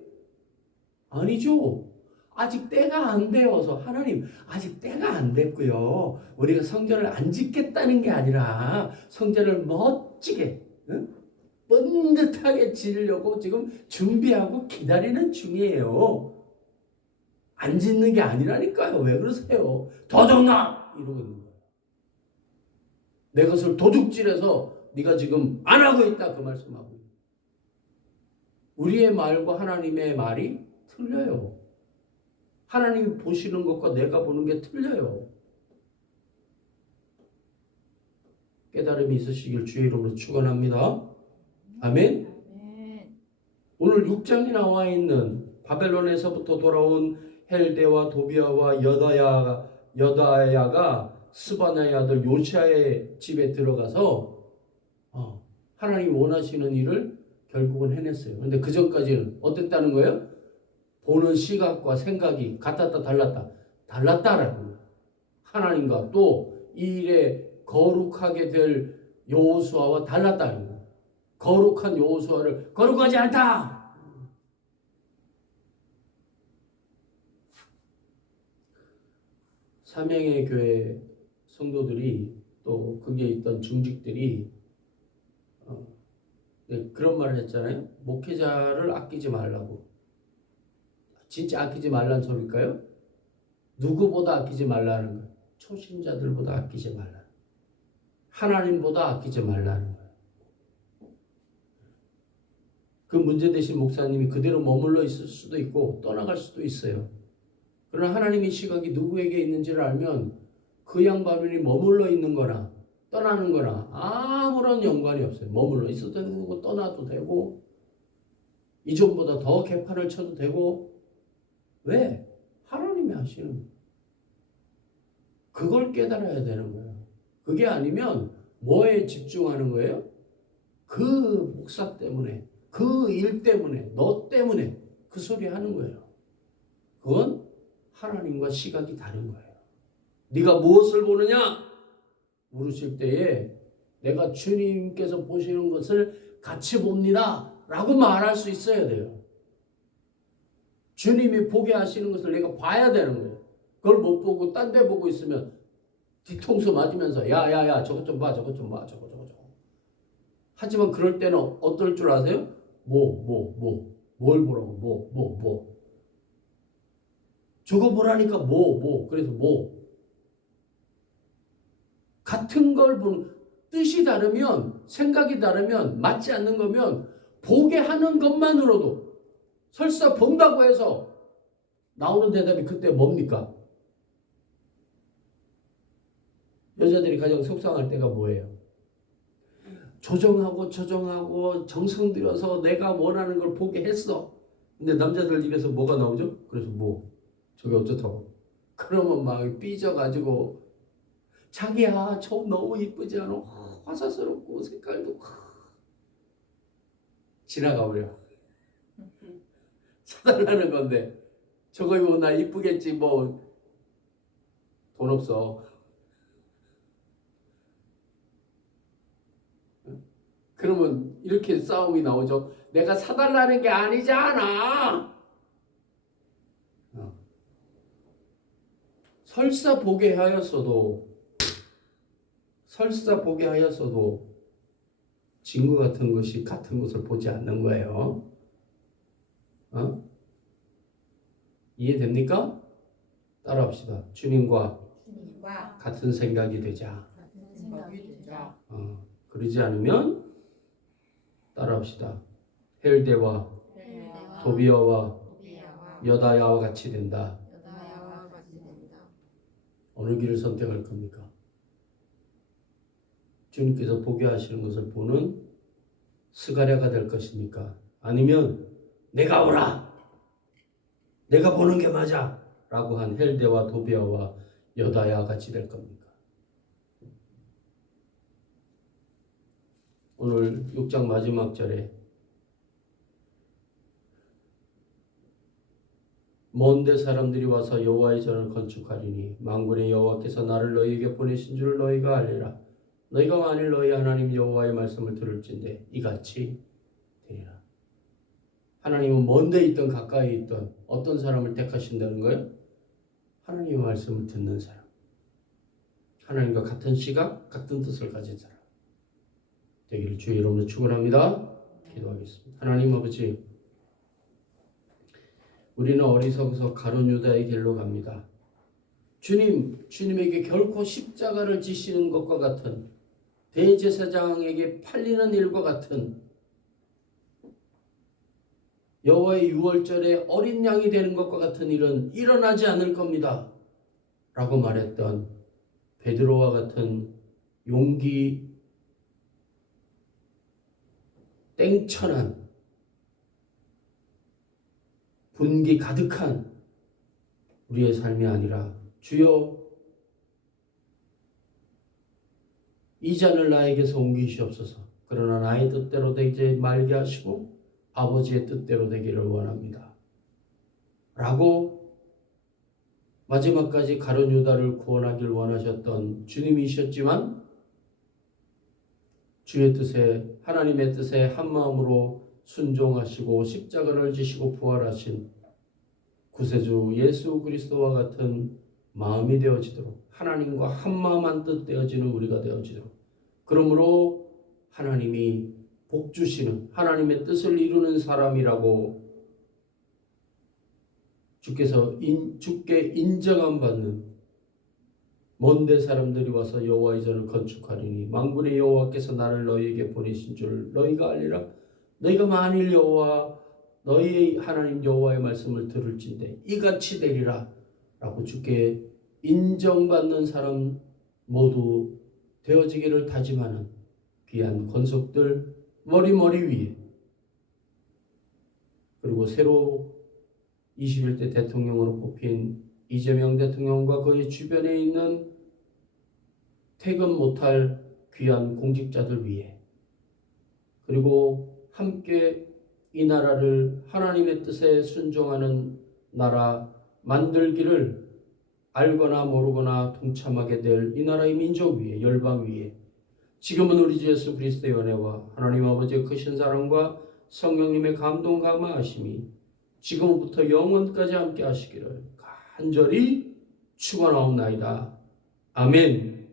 아니죠. 아직 때가 안 되어서, 하나님 아직 때가 안 됐고요. 우리가 성전을 안 짓겠다는 게 아니라 성전을 멋지게 번듯하게 지으려고 지금 준비하고 기다리는 중이에요. 안 짓는 게 아니라니까요. 왜 그러세요? 도둑놈! 이러고 있는 거예요. 내 것을 도둑질해서 네가 지금 안 하고 있다, 그 말씀하고 있는 거예요. 우리의 말과 하나님의 말이 틀려요. 하나님이 보시는 것과 내가 보는 게 틀려요. 깨달음이 있으시길 주의 이름으로 축원합니다. 아멘. 오늘 6장에 나와 있는 바벨론에서부터 돌아온 헬데와 도비아와 여다야가 스바냐의 아들 요시아의 집에 들어가서 하나님이 원하시는 일을 결국은 해냈어요. 그런데 그 전까지는 어땠다는 거예요? 보는 시각과 생각이 같았다 달랐다라는 거예요. 하나님과 또 이 일에 거룩하게 될 여호수아와 달랐다는 거예요. 거룩한 여호수아를 거룩하지 않다. 삼양의 교회 성도들이 또 거기에 있던 중직들이 그런 말을 했잖아요. 목회자를 아끼지 말라고. 진짜 아끼지 말라는 소리일까요? 누구보다 아끼지 말라는 거예요. 초신자들보다 아끼지 말라. 하나님보다 아끼지 말라는 거예요. 그 문제되신 목사님이 그대로 머물러 있을 수도 있고 떠나갈 수도 있어요. 그러나 하나님의 시각이 누구에게 있는지를 알면 그 양반이 머물러 있는 거나 떠나는 거나 아무런 연관이 없어요. 머물러 있어도 되고 떠나도 되고 이전보다 더 개판을 쳐도 되고. 왜? 하나님이 하시는 거예요. 그걸 깨달아야 되는 거예요. 그게 아니면 뭐에 집중하는 거예요? 그 목사 때문에, 그 일 때문에, 너 때문에 그 소리 하는 거예요. 그건 하나님과 시각이 다른 거예요. 네가 무엇을 보느냐? 물으실 때에 내가 주님께서 보시는 것을 같이 봅니다 라고 말할 수 있어야 돼요. 주님이 보게 하시는 것을 내가 봐야 되는 거예요. 그걸 못 보고 딴 데 보고 있으면 뒤통수 맞으면서 야야야 저것 좀 봐 저것 좀 봐 저거. 하지만 그럴 때는 어떨 줄 아세요? 뭘 보라고 저거 보라니까 그래서 같은 걸 보는, 뜻이 다르면 생각이 다르면 맞지 않는 거면 보게 하는 것만으로도 설사 본다고 해서 나오는 대답이 그때 뭡니까? 여자들이 가장 속상할 때가 뭐예요? 조정하고 정성 들여서 내가 원하는 걸 보게 했어. 근데 남자들 입에서 뭐가 나오죠? 그래서 뭐 저게 어쩌다고? 그러면 막 삐져가지고 자기야 저 너무 이쁘지 않아? 화사스럽고 색깔도 지나가 버려. 사달라는 건데 저거 입으면 나 이쁘겠지 뭐 돈 없어. 그러면 이렇게 싸움이 나오죠. 내가 사달라는 게 아니잖아. 설사 보게 하였어도 친구 같은 것이 같은 것을 보지 않는 거예요. 이해됩니까? 따라합시다. 주님과 같은 생각이 되자. 그러지 않으면 따라합시다. 헬대와 도비아와 여다야와 같이 된다. 어느 길을 선택할 겁니까? 주님께서 보게 하시는 것을 보는 스가랴가 될 것입니까? 아니면 내가 오라! 내가 보는 게 맞아! 라고 한 헬대와 도비아와 여다야와 같이 될 겁니까? 오늘 6장 마지막 절에 먼데 사람들이 와서 여호와의 전을 건축하리니 만군의 여호와께서 나를 너희에게 보내신 줄 너희가 알리라. 너희가 만일 너희 하나님 여호와의 말씀을 들을진대 이같이 되리라. 하나님은 먼데 있든 가까이 있든 어떤 사람을 택하신다는 거예요? 하나님의 말씀을 듣는 사람, 하나님과 같은 시각, 같은 뜻을 가진 사람 되기를 주의 이름으로 축원합니다. 기도하겠습니다. 하나님 아버지, 우리는 어리석어서 가룟 유다의 길로 갑니다. 주님에게 결코 십자가를 지시는 것과 같은, 대제사장에게 팔리는 일과 같은, 여호와의 유월절에 어린 양이 되는 것과 같은 일은 일어나지 않을 겁니다. 라고 말했던 베드로와 같은 용기 땡천한, 분기 가득한 우리의 삶이 아니라 주여 이 잔을 나에게서 옮기시옵소서. 그러나 나의 뜻대로 되지 말게 하시고 아버지의 뜻대로 되기를 원합니다. 라고 마지막까지 가룟 유다를 구원하길 원하셨던 주님이셨지만 주의 뜻에, 하나님의 뜻에 한마음으로 순종하시고 십자가를 지시고 부활하신 구세주 예수 그리스도와 같은 마음이 되어지도록, 하나님과 한마음 한뜻 되어지는 우리가 되어지도록, 그러므로 하나님이 복 주시는, 하나님의 뜻을 이루는 사람이라고 주께 인정함 받는 먼데 사람들이 와서 여호와의 전을 건축하리니 만군의 여호와께서 나를 너희에게 보내신 줄 너희가 알리라. 너희가 만일 여호와 너희 하나님 여호와의 말씀을 들을진대 이같이 되리라. 라고 주께 인정받는 사람 모두 되어지기를 다짐하는 귀한 권속들 머리 위에, 그리고 새로 21대 대통령으로 뽑힌 이재명 대통령과 그의 주변에 있는 퇴근 못할 귀한 공직자들 위해, 그리고 함께 이 나라를 하나님의 뜻에 순종하는 나라 만들기를 알거나 모르거나 동참하게 될 이 나라의 민족 위에, 열방 위에, 지금은 우리 주 예수 그리스도의 은혜와 하나님 아버지의 크신 사랑과 성령님의 감동 감화하심이 지금부터 영원까지 함께 하시기를 간절히 축원하옵나이다. 아멘.